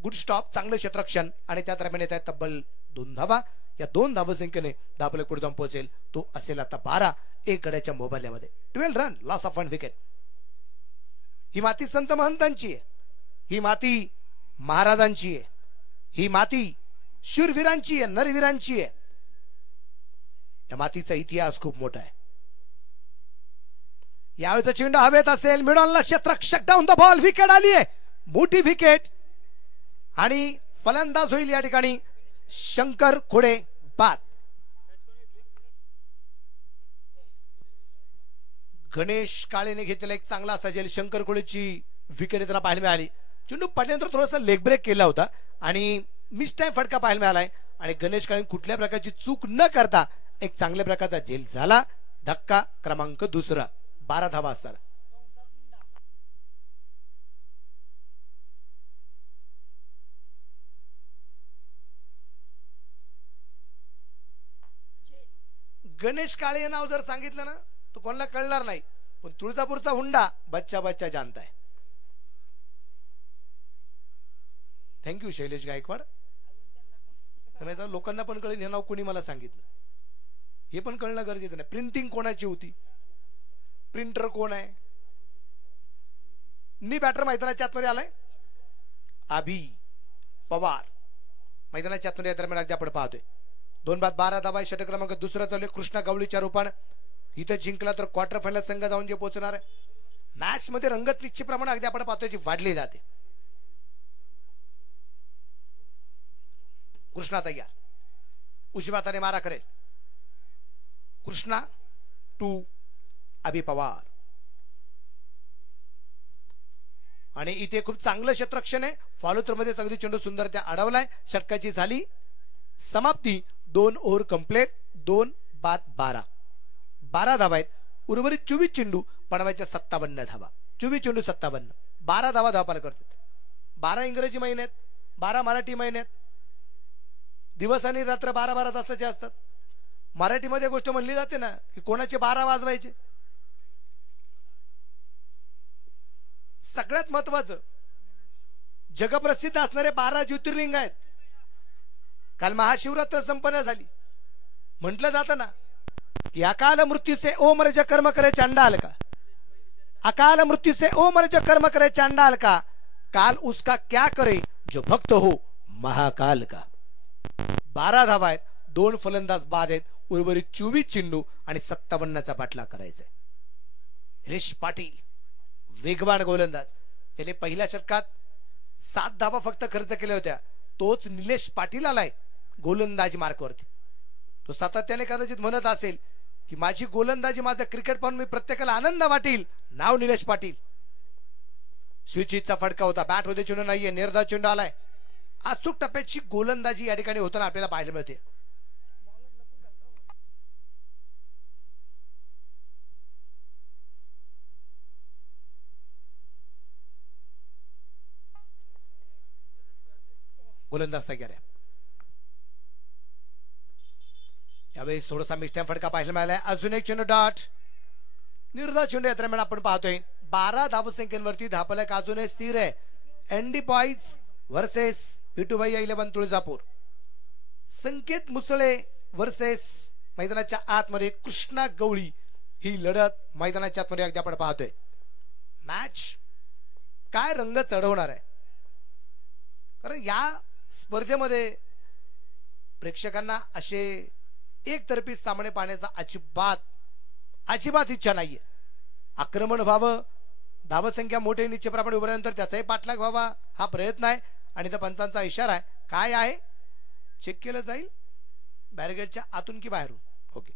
गुड स्टॉप, चांगलं क्षेत्ररक्षण आणि त्या दरम्यान येत आहे तब्बल 2 धावा. या 2 धावा संख्येने धापलक पुढे जाऊन पोहोचेल. तो असेल आता 12. 1 गड्याच्या मोबाईलमध्ये 12 रन, लॉस ऑफ 1 विकेट. ही माती संत महंतांची आहे. ही माती महाराजांची आहे. ही माती शूरवीरांची आहे, नरवीरांची आहे. या मातीचा इतिहास खूप मोठा आहे. यावेळेचा चेंडू हवेत असेल. मिडॉनला क्षेत्ररक्षक डाऊन द बॉल. विकेट आली आहे, मोठी विकेट आणि फलंदाज होईल या ठिकाणी शंकर खोडे बाद. गणेश काळेने घेतलेला एक चांगला असा झेल. शंकर खोडेची विकेट येताना पाहायला मिळाली. चेंडू पडल्यानंतर थोडासा लेग ब्रेक केला होता आणि मिस टाइम फटका पाहायला मिळालाय आणि गणेश काळे कुठल्या प्रकारची चूक न करता एक चांगल्या प्रकारचा झेल झाला. धक्का क्रमांक 2. 12 धावा असताना गणेश काळे नाव जर सांगितलं ना तो कोणाला कळणार नाही, पण तुळजापूरचा हुंडा बच्चा बच्चा जानताय. थँक्यू शैलेश गायकवाड. लोकांना पण कळेल हे नाव कोणी मला सांगितलं हे पण कळणं गरजेचं नाही. प्रिंटिंग कोणाची होती, प्रिंटर कोण आहे. नी बॅटर मैदानाच्या आतमध्ये आलाय. अभि पवार मैदानाच्या आतमध्ये या दरम्यान अगदी आपण पाहतोय. 2 बाद 12 धावा. षटक क्रमांक 2 चालू. कृष्णा गवळीच्या रूपाने इथं जिंकला तर क्वार्टर फायनल संघ जाऊन जे पोहोचणार आहे. मॅच मध्ये रंगत निश्चितप्रमाणे अगदी आपण पाहतोय जी वाढली जाते. कृष्णा तयार. उजव्या हाताने मारा करेल. कृष्णा टू अभि पवार आणि इथे खूप चांगलं क्षेत्ररक्षण आहे. फॉलोथ्रू मध्ये अगदी चेंडू सुंदर त्या अडवलाय. षटकाची झाली समाप्ती. 2 ओव्हर कंप्लीट. 2 बाद 12. 12 धावा आहेत. उर्वरित 24 चेंडू पडवायच्या 57 धावा. 24 चेंडू 57. 12 धावा धावपाला करतात. 12 इंग्रजी महिन्यात, 12 मराठी महिन्यात, दिवस आणि रात्र 12-12 तासाचे असतात. मराठीमध्ये गोष्ट म्हणली जाते ना की कोणाचे 12 वाजवायचे. सगळ्यात महत्वाचं जगप्रसिद्ध असणारे 12 ज्योतिर्लिंग आहेत. काल महाशिवरात्र संपन्न झाली. म्हटलं जातं ना कि अकाल मृत्यु से ओ मर जो कर्म करे चांडाल का, अकाल मृत्यु से ओ मर जो कर्म करे चांडाल का, काल उसका क्या करे जो भक्त हो महाकाल का. 12 धावा आहेत, 2 फलंदाज बाद आहेत, उर्वरित 24 चेंडू आणि 57चा पाठलाग करायचा. निलेश पाटील वेगवान गोलंदाज, त्याने पहिल्या षटकात 7 धावा फक्त खर्च केल्या होत्या. तोच निलेश पाटील आलाय गोलंदाजी मार्कवरती. तो सातत्याने कदाचित म्हणत असेल की माझी गोलंदाजी, माझं क्रिकेट पाहून मी प्रत्येकाला आनंद वाटेल. नाव निलेश पाटील. स्विचिचा फटका होता, बॅट मध्ये चेंडू नाहीये, निर्धाव चेंडू आलाय. अचूक टप्प्याची गोलंदाजी या ठिकाणी होताना आपल्याला पाहायला मिळते. गोलंदाज तयार आहे. यावेळेस थोडासा मिस्टॅम फटका पाहायला मिळालाय. अजून एक चेंडू डॉट, निर्धाव चेंडू या दरम्यान आपण पाहतोय. 12 धावसंख्येवरती धापलक अजूनही स्थिर आहे. ND boys versus Pitubhai 11 Tuljapur. Sanket Musale versus मैदानाच्या आतमध्ये कृष्णा गवळी. ही लढत मैदानाच्या आतमध्ये अगदी आपण पाहतोय. मॅच काय रंग चढवणार आहे, कारण या स्पर्धेमध्ये प्रेक्षकांना असे एकतर्फी सामने पाहण्याचा अजिबात इच्छा नाहीये. आक्रमण व्हावं, धावसंख्या मोठे निश्चितप्रमाणे उभ्यानंतर त्याचाही पाठलाग व्हावा हा प्रयत्न आहे. आणि त्या पंचांचा इशारा आहे. काय आहे चेक केलं जाईल, बॅरिगेडच्या आतून की बाहेरून. ओके,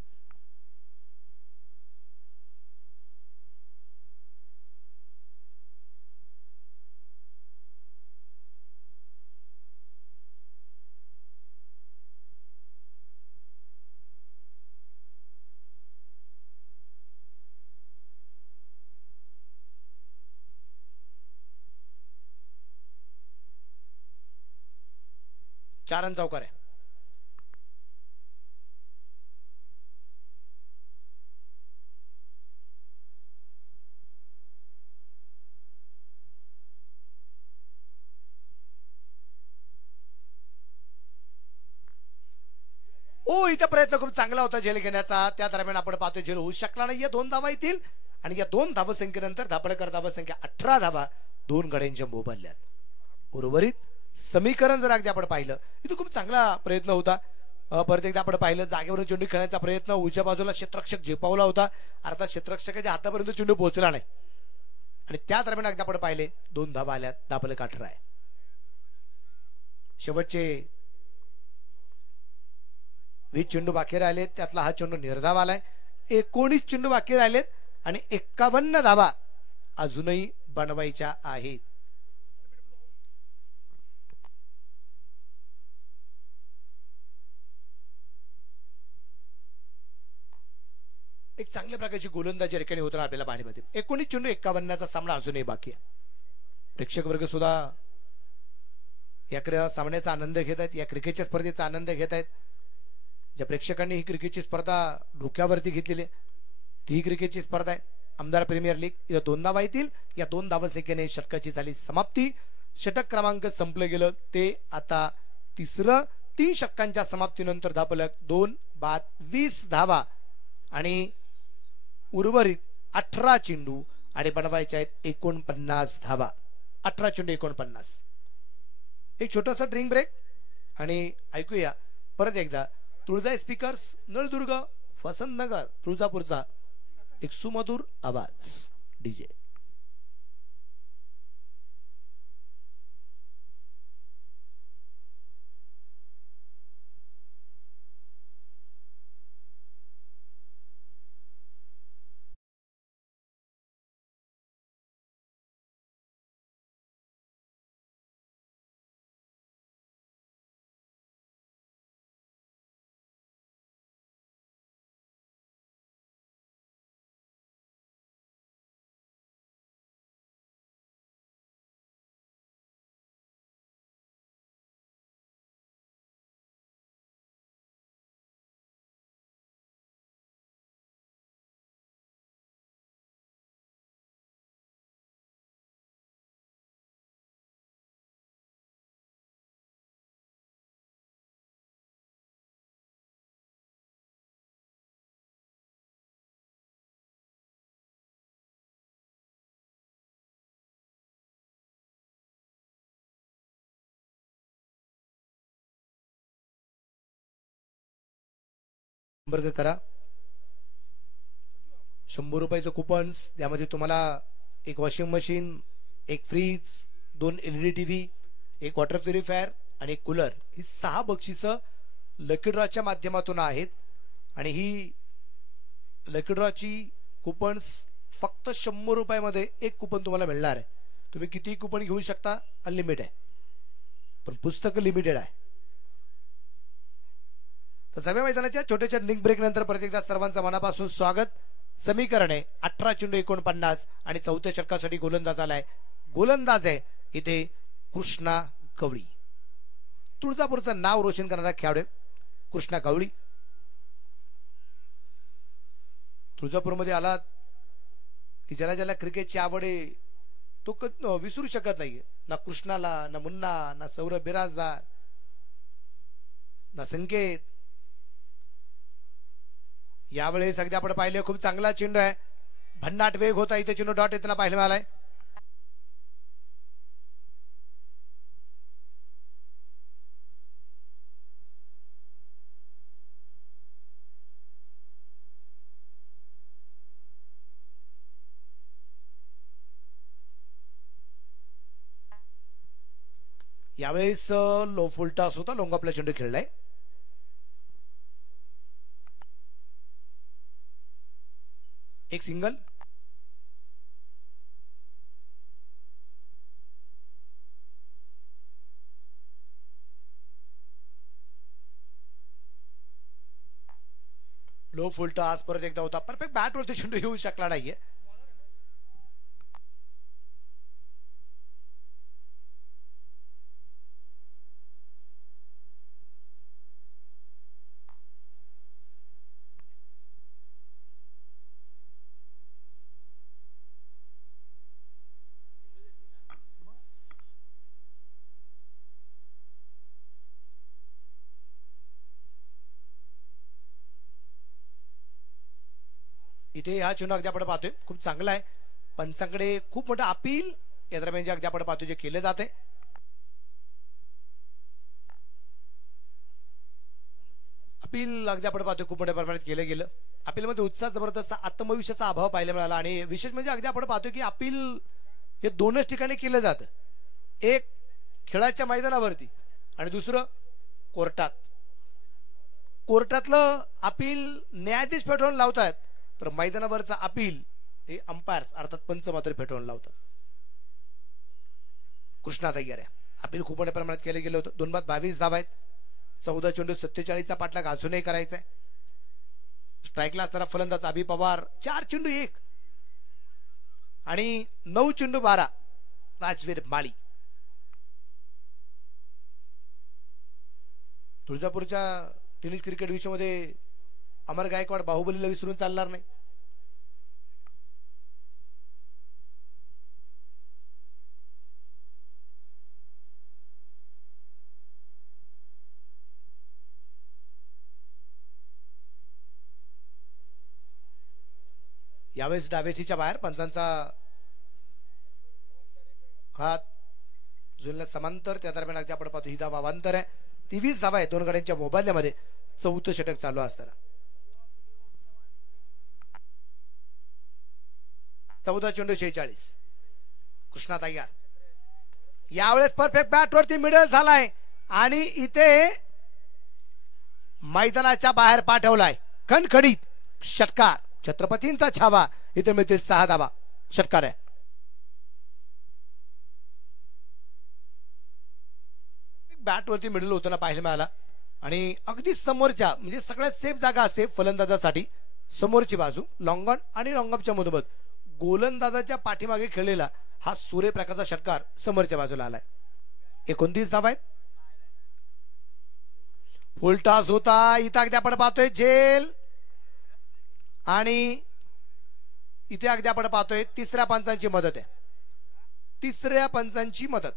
चार रन चौकार आहे. ओ इथे प्रयत्न खूप चांगला होता झेल घेण्याचा. त्या दरम्यान आपण पाहतोय झेल होऊ शकला नाहीये. 2 धावा येतील आणि या 2 धावसंख्येनंतर धापडकर धावसंख्या 18 धावा 2 गड्यांच्या मोबदल्यात. उर्वरित समीकरण जर अगदी आपण पाहिलं, इथे खूप चांगला प्रयत्न होता. परत एकदा आपण पाहिलं जागेवरून चेंडू खेळण्याचा प्रयत्न, उजव्या बाजूला क्षेत्ररक्षक झेपावला होता. अर्थात क्षेत्ररक्षकाच्या हातापर्यंत चेंडू पोहोचला नाही आणि त्या दरम्यान अगदी आपण पाहिले 2 धावा आल्यात. धापलक 18 आहे. शेवटचे 20 चेंडू बाकी राहिलेत, त्यातला हा चेंडू निर्धाव आलाय. 19 चेंडू बाकी राहिलेत आणि 51 धावा अजूनही बनवायच्या आहेत. एक चांगल्या प्रकारची गोलंदाजी या ठिकाणी होताना आपल्याला पाहायला मिळते. 19 चेंडू 51चा सामना अजूनही बाकी आहे. प्रेक्षक वर्ग सुद्धा या सामन्याचा आनंद घेत आहेत, या क्रिकेटच्या स्पर्धेचा आनंद घेत आहेत. ज्या प्रेक्षकांनी ही क्रिकेटची स्पर्धा डोक्यावरती घेतलेली ती क्रिकेटची स्पर्धा आहे आमदार प्रीमियर लीग. या 2 धावा येतील. या 2 धावसंख्येने षटकाची झाली समाप्ती. षटक क्रमांक संपलं गेलं ते आता तिसरं. 3 षटकांच्या समाप्तीनंतर धापलक 2 बाद 20 धावा आणि उर्वरित 18 चेंडू आणि बनवायचे आहेत 49 धावा. 18 चेंडू 49. एक छोटासा ड्रिंक ब्रेक आणि ऐकूया परत एकदा तुळजा स्पीकर्स नळदुर्ग वसंतनगर तुळजापूरचा एक सुमधुर आवाज डीजे. संपर्क करा. 100 रुपयाचं कुपन्स, त्यामध्ये तुम्हाला एक वॉशिंग मशीन, एक फ्रीज, 2 LED TV, एक वॉटर प्युरिफायर आणि एक कूलर, ही 6 बक्षिसं लकी ड्रॉच्या माध्यमातून आहेत. आणि ही लकी ड्रॉची कुपन्स फक्त 100 रुपयामध्ये एक कुपन तुम्हाला मिळणार आहे. तुम्ही किती कुपन घेऊ शकता, अनलिमिटेड आहे, पण पुस्तक लिमिटेड आहे. तर सगळ्या मैदानाच्या छोट्याच्या लिंक ब्रेक नंतर परत एकदा सर्वांचं मनापासून स्वागत. समीकरण आहे 18-49 आणि चौथ्या षटकासाठी गोलंदाज आलाय. गोलंदाज आहे इथे कृष्णा गवळी. तुळजापूरचं नाव रोशन करणारा खेळाडू कृष्णा गवळी. तुळजापूरमध्ये आलात की ज्याला ज्याला क्रिकेटची आवड आहे तो विसरू शकत नाहीये. ना कृष्णाला, ना मुन्ना, ना सौरभ बिराजदार, ना संकेत. यावेळेस अगदी आपण पाहिले खूप चांगला चेंडू आहे, भन्नाट वेग होता, इथे चेंडू डॉट येताना पाहायला मिळालाय. यावेळेस लो फुल टॉस होता, लोंगापला चेंडू खेळलाय. एक सिंगल. लो फुल टॉस परत एकदा होता, परफेक्ट बॅट वरती चेंडू येऊ शकला नाहीये. इथे हा चेंडू अगदी आपण पाहतोय खूप चांगला आहे. पंचांकडे खूप मोठं अपील या दरम्यान जे अगदी आपण पाहतोय जे केले जाते. अपील अगदी आपण पाहतोय खूप मोठ्या प्रमाणात केलं गेलं. अपील मध्ये उत्साह, जबरदस्त आत्मविश्वासाचा अभाव पाहायला मिळाला. आणि विशेष म्हणजे अगदी आपण पाहतोय की अपील हे दोनच ठिकाणी केलं जातं. एक खेळाच्या मैदानावरती आणि दुसरं कोर्टात. कोर्टातलं अपील न्यायाधीश पेटवून लावतात, तर मैदानावरचा अपील हे अंपायर्स अर्थात पंच मात्र फेटाळून लावतात. कृष्णा तयार आहे. अपील खूप मोठ्या प्रमाणात केले गेलं होतं. 2 बाद 22 धावा आहेत. 14 चेंडू 47चा पाठलाग अजूनही करायचा आहे. स्ट्राईकला असणारा फलंदाज अभि पवार 4 चेंडू 1 आणि 9 चेंडू 12 राजवीर माळी. तुळजापूरच्या टेनिस क्रिकेट विश्वामध्ये अमर गायकवाड बाहुबलीला विसरून चालणार नाही. यावेळेस डावेशीच्या बाहेर पंचांचा हात जुळल्या समांतर, त्या दरम्यान अगदी आपण पाहतो ही धावा अवांतर आहे. 23 धावा आहे दोन गाड्यांच्या मोबाईलमध्ये. चौथं षटक चालू असताना 14 चेंडू 46. कृष्णा तयार. यावेळेस परफेक्ट बॅट वरती मिडल झालाय आणि इथे मैदानाच्या बाहेर पाठवलाय. खणखणीत षटकार, छत्रपतींचा छावा. इथे मिळतील 6 धावा. षटकार आहे. बॅट वरती मिडल होताना पाहायला मिळाला आणि अगदी समोरच्या म्हणजे सगळ्यात सेफ जागा असते फलंदाजासाठी समोरची बाजू लॉंग ऑन आणि लॉंग ऑफच्या मधोमध गोलंदाजाच्या पाठीमागे खेळलेला हा सूर्यप्रकाशचा षटकार समोरच्या बाजूला आलाय. 29 धावा आहेत. फुल टॉस होता. इथं अगदी आपण पाहतोय जेल आणि इथे अगदी आपण पाहतोय तिसऱ्या पंचांची मदत आहे. तिसऱ्या पंचांची मदत.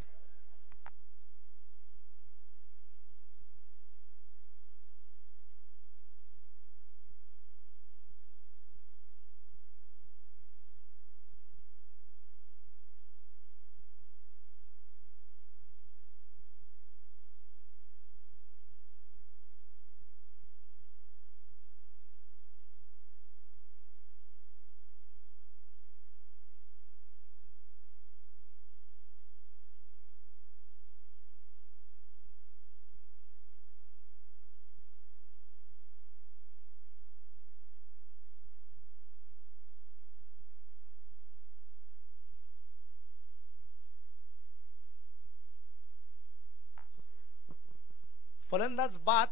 फलंदाज बाद,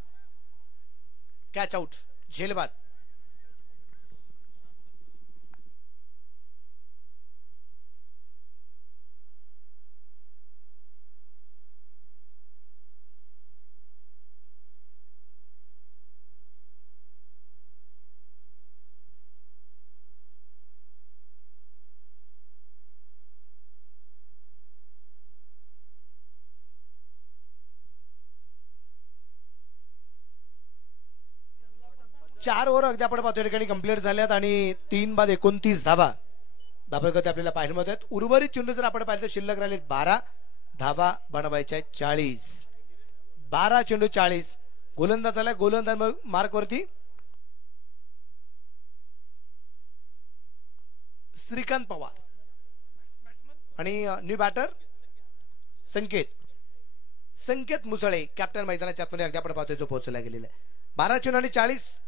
कॅच आउट, झेल बाद. चार ओव्हर अगदी आपण पाहतो ठिकाणी कंप्लीट झाल्यात आणि 3 बाद 29 धावा धाबळकरते आपल्याला पाहायला मिळत आहेत. उर्वरित चेंडू जर आपण पाहिलं तर शिल्लक राहिलेत 12 धावा बनवायच्या 40. 12 चेंडू 40. गोलंदाज आला, गोलंदाज मार्क वरती श्रीकांत पवार आणि न्यू बॅटर संकेत मुसळे कॅप्टन मैदानाच्या आतमध्ये अगदी आपण पाहतोय जो पोहोचला गेलेला आहे. 12 चेंडू आणि 40.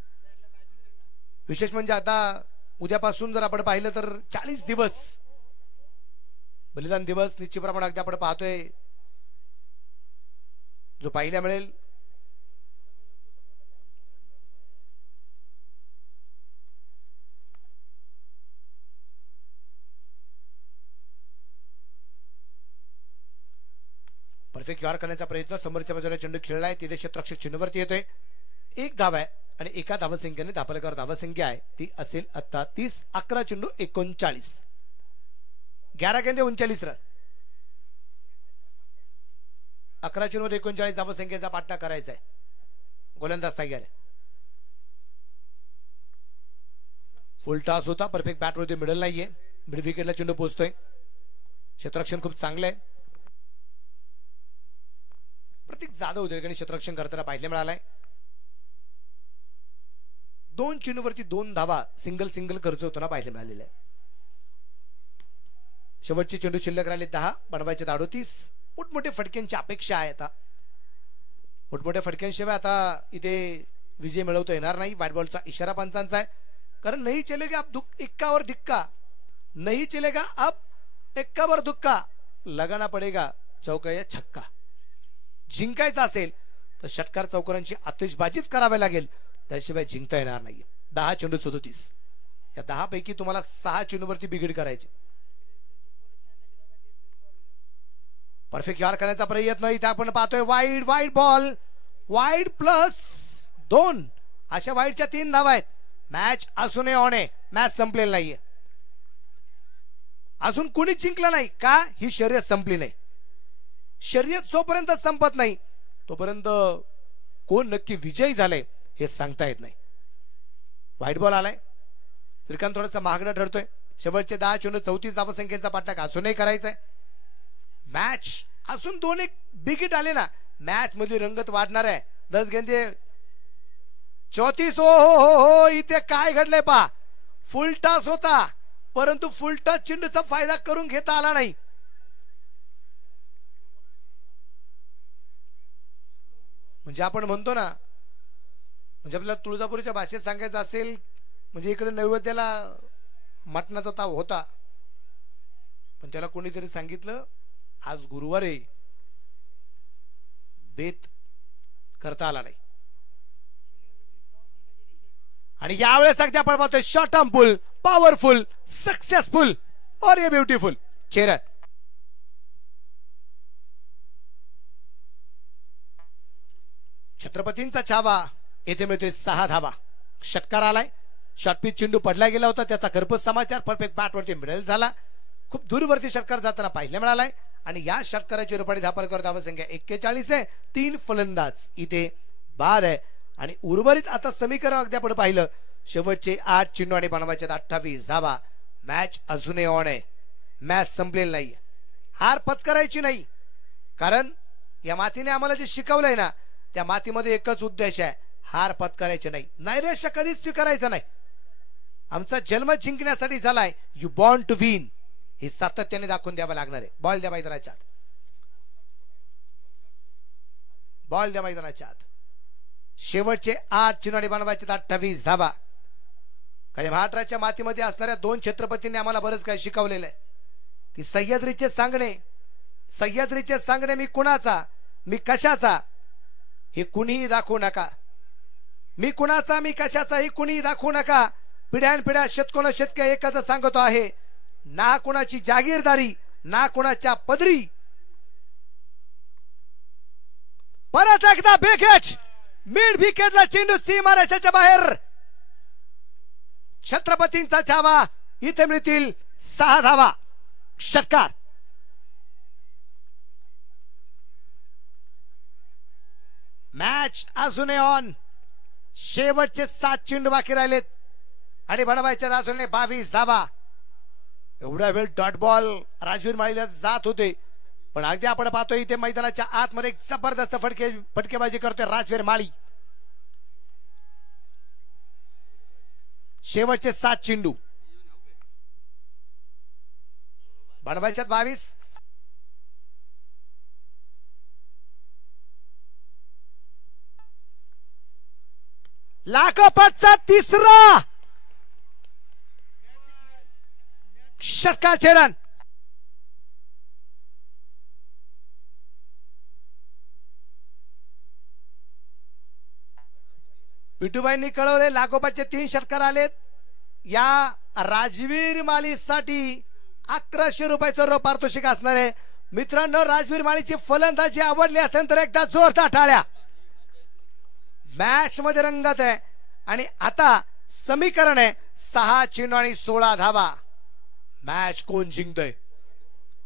विशेष म्हणजे आता उद्यापासून जर आपण पाहिलं तर 40 दिवस बलिदान दिवस निश्चितप्रमाणे अगदी आपण पाहतोय जो पाहायला मिळेल. परफेक्ट यॉर करण्याचा प्रयत्न, समोरच्या बाजूला चेंडू खेळलाय, तिथे क्षेत्ररक्षक चेंडूवरती येतोय. 1 धाव आहे आणि एका धावसंख्येने धापलकर धावसंख्या आहे ती असेल आता 30. 11 चेंडू 39. 11 गेंदे 39 रन. 11 चेंडू 39 धावसंख्येचा पाठला करायचा आहे. गोलंदाज तयार आहे. फुल टॉस होता, परफेक्ट बॅट वरती मिडल नाहीये, मिड विकेटला चेंडू पोहोचतोय. क्षेत्ररक्षण खूप चांगलं आहे. प्रतीक जाधव ठिकाणी क्षेत्ररक्षण करताना पाहायला मिळालाय. 2 चेंडूवरती 2 धावा सिंगल खर्च होताना पाहायला मिळालेला आहे. शेवटचे चेंडू शिल्लक राहिले 10 बनवायचे 38. मोठमोठे फटक्यांची अपेक्षा आहे. आता मोठमोठ्या फटक्यांशिवाय आता इथे विजय मिळवता येणार नाही. व्हाईट बॉलचा इशारा पंचांचा आहे, कारण नाही चलेगा अब इक्का और दिक्का, नहीं चलेगा अब एक्का वर दुक्का, लगाना पडेगा चौका या छक्का. जिंकायचं असेल तर षटकार चौकारांची आतिषबाजीच करावी लागेल, त्याशिवाय जिंकता येणार नाही. 10 चेंडू 37. या 10 पैकी तुम्हाला 6 चेंडूवरती बिघड करायचे. परफेक्ट यॉर करण्याचा प्रयत्न इथे आपण पाहतोय. Wide ball, wide +2. अशा वाईडच्या 3 धावा आहेत. मॅच असूनही ऑन आहे, मॅच संपलेली नाहीये. अजून कुणी जिंकलं नाही का, ही शर्यत संपली नाही. शर्यत जोपर्यंत संपत नाही तोपर्यंत कोण नक्की विजयी झाले हे सांगता येत नाही. व्हाईट बॉल आलाय. श्रीकांत थोडासा महागडा ठरतोय. शेवटचे 10 चेंडू 34 धावसंख्येचा पाठलाग असूनही करायचाय. मॅच असून 2-1 बिगिट आले ना, मॅच मधली रंगत वाढणार आहे. 10 गेंदे 34. हो इथे काय घडलंय पा. फुल टॉस होता, परंतु फुल टॉस चेंडूचा फायदा करून घेता आला नाही. म्हणजे आपण म्हणतो ना, म्हणजे आपल्याला तुळजापूरच्या भाषेत सांगायचं असेल म्हणजे इकडे नैवेद्याला मटणाचा ताव होता, पण त्याला कोणीतरी सांगितलं आज गुरुवार आहे, बेत करता आला नाही. आणि यावेळेस अगदी आपण पाहतोय शॉर्ट टर्म पुल, पॉवरफुल, सक्सेसफुल और ये ब्युटिफुल चेहरा. छत्रपतींचा छावा येथे मिळतोय 6 धावा. षटकार आलाय. शॉर्टपिच चेंडू पडला गेला होता, त्याचा खरपूस समाचार परफेक्ट बॅटवरती मिळेल झाला. खूप दूरवरती षटकार जाताना पाहायला मिळालाय. आणि या षटकाराची रुपाडी धापलकर धावसंख्या 41 आहे. 3 फलंदाज इथे बाद आहे. आणि उर्वरित आता समीकरण अगदी आपण पाहिलं, शेवटचे 8 चेंडू आणि बनवायचे 28 धावा. मॅच अजूनही ऑन आहे, मॅच संपलेली नाही. हार पत्करायची नाही, कारण या मातीने आम्हाला जे शिकवलंय ना, त्या मातीमध्ये एकच उद्देश आहे, हार पत्करायचे नाही. नैराश्य कधीच स्वीकारायचं नाही. आमचा जन्म जिंकण्यासाठी झालाय. यू बॉर्न टू विन, हे सातत्याने दाखवून द्यावं लागणार आहे. बॉल द्या मैदानाच्या आत, बॉल द्या मैदानाच्या आत. शेवटचे 8 चेंडू आणि बनवायचे 28 धावा. कारण महाराष्ट्राच्या मातीमध्ये असणाऱ्या 2 छत्रपतींनी आम्हाला बरंच काही शिकवलेलं आहे की सह्याद्रीचे सांगणे मी कुणाचा, मी कशाचा, हे कुणीही दाखवू नका. मी कुणाचा मी कशाचाही कुणीही दाखवू नका. पिढ्यानपिढ्या शतकोन शतके एकच सांगतो आहे, ना कुणाची जागीरदारी ना कुणाच्या पदरी. परत एकदा बेकेट मिड विकेटला चेंडू सीमारेषेच्या बाहेर. छत्रपतींचा छावा. इथे मिळतील 6 धावा. षटकार. मॅच अजूनही ऑन. शेवटचे 7 चेंडू बाकी राहिलेत आणि बनवायच्या अजूनही 22 धावा. एवढा वेळ डॉट बॉल राजवीर माळीला जात होते, पण अगदी आपण पाहतोय इथे मैदानाच्या आतमध्ये एक जबरदस्त फटकेबाजी करतोय राजवीर माळी. शेवटचे 7 चेंडू. बनवायच्यात 22. लागोपाठचा तिसरा षटकारचे रन. पिटूबाईंनी कळवले लागोपाठचे 3 षटकार आलेत. या राजवीर माळीसाठी 1100 रुपयाचं रोख पारितोषिक असणार आहे. मित्रांनो, राजवीर माळीची फलंदाजी आवडली असेल तर एकदा जोरदार टाळ्या. मॅच मध्ये रंगत आहे आणि आता समीकरण आहे 6 चेंडू आणि 16 धावा. मॅच कोण जिंकतोय,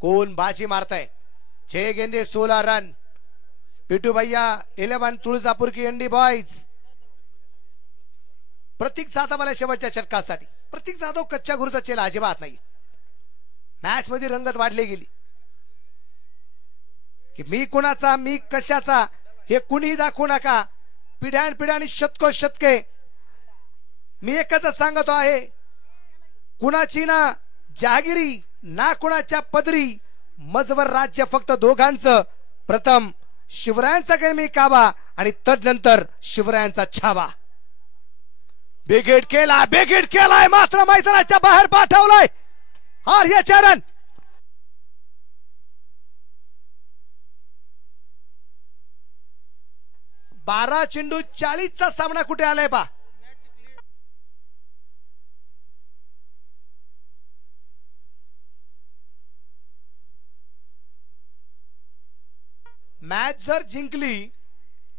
कोण बाजी मारताय. 6 गेंदे 16 रन. पिटू भैया 11 तुळजापूर की एनडी बॉयज. प्रतीक जाधव आला शेवटच्या षटकासाठी. प्रतीक जाधव कच्च्या गुरुत्वाचे अजिबात नाही. मॅच मध्ये रंगत वाढली गेली की मी कुणाचा मी कशाचा हे कुणीही दाखवू नका. पिढ्यानपिढ्यानी शतको शतके मी एकच सांगतो आहे, कुणाची ना जहागिरी ना कुणाच्या पदरी. मजवर राज्य फक्त दोघांचं. प्रथम शिवरायांचा गेमी काबा आणि तदनंतर शिवरायांचा छावा. बेगेट केलाय मात्र मैदानाच्या बाहेर पाठवलाय. आर्य चरण. बारा चेंडू 40चा सामना कुठे आलाय पा. मॅच जर जिंकली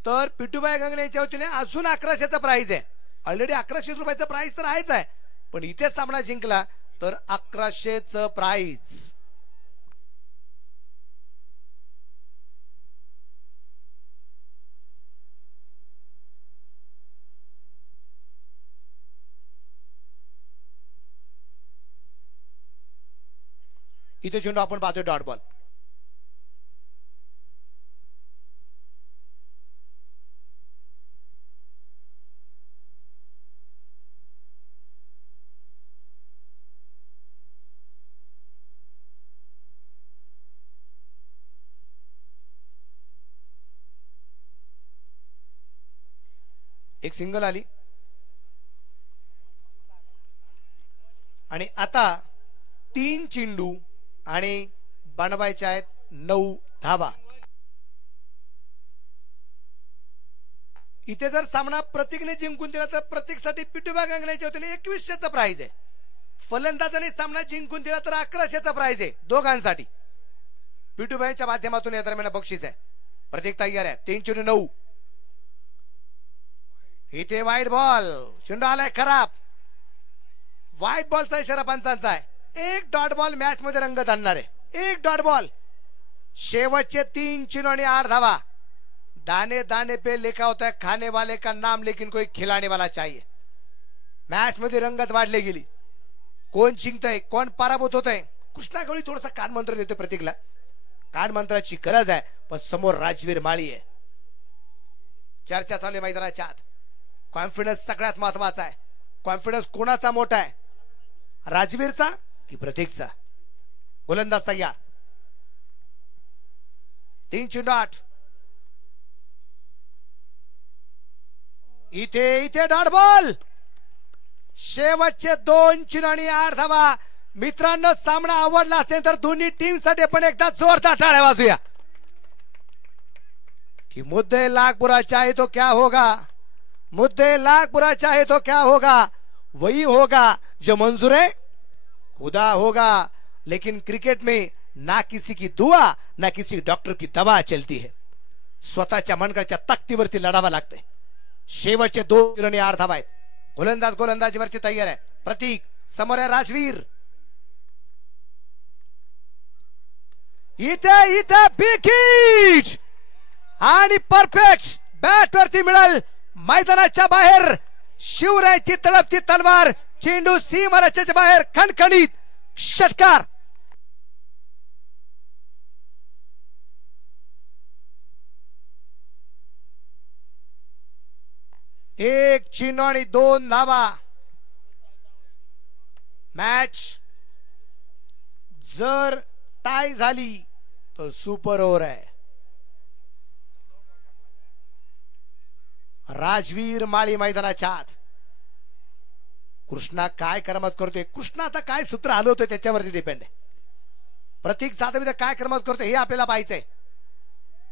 तर पिटूबाई गंगणे यांच्या वतीने अजून 1100चा प्राइज आहे. ऑलरेडी 1100 रुपयाचा प्राइज तर आहेच आहे, पण इथे सामना जिंकला तर 1100चं प्राइज. इथे चेंडू आपण पाहतोय डॉट बॉल. एक सिंगल आली आणि आता 3 चेंडू आणि बनवायचे आहेत 9 धावा. इथे जर सामना प्रतीकने जिंकून दिला तर प्रतीकसाठी पिटूबाई गंगण्याच्या वतीने 2100चा प्राइज आहे. फलंदाजाने सामना जिंकून दिला तर 1100चा प्राइज आहे दोघांसाठी. पिटूबाईंच्या माध्यमातून या दरम्यान बक्षीस आहे. प्रतीक तयार आहे. 3 चेंडू 9. इथे वाईट बॉल. चेंडू आलाय खराब. व्हाईट बॉलचा इशारा पंचांचा आहे. एक डॉट बॉल मॅच मध्ये रंगत आणणार आहे. एक डॉट बॉल. शेवटचे 3 चेंडू आणि 8 धावा. दाने दाने पे लिखा होता है खाने वाले का नाम, लेकिन कोई खिलाने वाला चाहिए. मॅच मध्ये रंगत वाढली गेली. कोण जिंकतय कोण पराभूत होतय. कृष्णा गवळी थोडासा कानमंत्र देतो प्रतीकला. कानमंत्राची गरज आहे, पण समोर राजवीर माळी आहे. चर्चा चालू आहे मैदानाच्या आत. कॉन्फिडन्स सगळ्यात महत्वाचा आहे. कॉन्फिडन्स कोणाचा मोठा आहे, राजवीरचा की प्रतीकचा. गोलंदाज तयार. 3 चेंडू 8. इथे डॉट बॉल. शेवटचे 2 चेंडू आणि 8 धावा. मित्रांनो, सामना आवडला असेल तर दोन्ही टीम साठी पण एकदा जोरदार टाळ्या वाजूया. कि मुद्दे लाख बुरा चाहे तो क्या होगा, मुद्दे लाख बुरा चाहे तो क्या होगा, वही होगा जो मंजूर है खुदा होगा। लेकिन क्रिकेट में ना किसी की दुआ ना किसी डॉक्टर की दवा चलती है, स्वतःच्या मनगडच्या तक्तीवरती लढावं लागतंय। शेवटचे 2 रन 8 धावा आहेत। गोलंदाज गोलंदाजीवरती तयार आहे। प्रतीक समोर आहे राजवीर, इथे इथे बिग हिट आणि परफेक्ट बॅट वरती मिळाल मैदानाच्या बाहेर। शिवरायची तळपती तलवार, चेंडू सीमारेषेच्या बाहेर, खणखणीत षटकार। एक चेंडू आणि 2 धावा। मॅच जर टाय झाली तो सुपर ओव्हर आहे। राजवीर माळी मैदानाच्या आत। कृष्णा काय करमत करतोय, कृष्णा आता काय सूत्र हलवतोय त्याच्यावरती डिपेंड आहे। प्रतीक जाधव काय करमत करतोय हे आपल्याला पाहायचंय।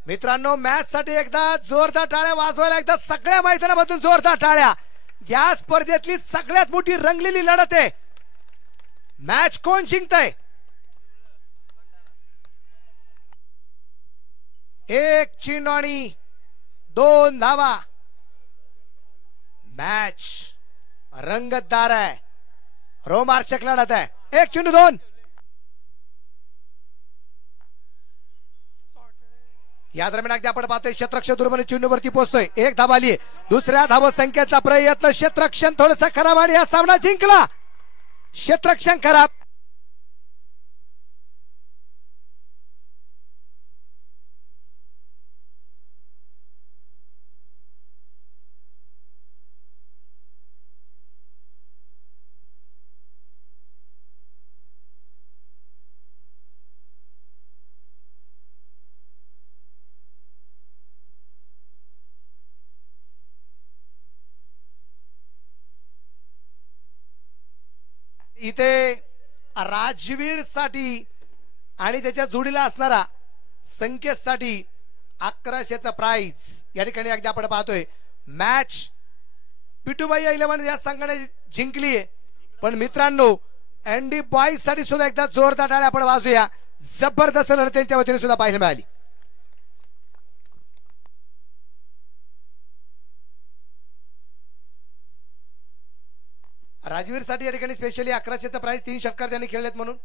मित्रांनो, मॅच साठी एकदा जोरदार टाळ्या वाजवायला, एकदा सगळ्या मैदानामधून जोरदार टाळ्या। या स्पर्धेतली सगळ्यात मोठी रंगलेली लढत आहे। मॅच कोण जिंकतंय? एक चेंडू आणि 2 धावा। मॅच रंगतदार आहे, रोमांचक लढत आहे। 1 चेंडू 2। या दरम्यान अगदी आपण पाहतोय क्षेत्ररक्षक दुर्बल चेंडूवरती पोहोचतोय। 1 धावा आली, दुसऱ्या धावा संख्येचा प्रयत्न, क्षेत्ररक्षण थोडंसं खराब आणि हा सामना जिंकला। क्षेत्ररक्षण खराब। इथे राजवीर साठी आणि त्याच्या जोडीला असणारा संकेत साठी 1100चा प्राइज या ठिकाणी अगदी आपण पाहतोय। मॅच पिटूबाई 11 या संघाने जिंकली आहे। पण मित्रांनो, एनडी बॉईज साठी सुद्धा एकदा जोरदार टाळ्या आपण वाजूया। जबरदस्त लढत त्यांच्या वतीने सुद्धा पाहायला मिळाली। राजवीर साठी या ठिकाणी स्पेशली 1100चा प्राइज, 3 षटकार त्यांनी खेळलेत म्हणून।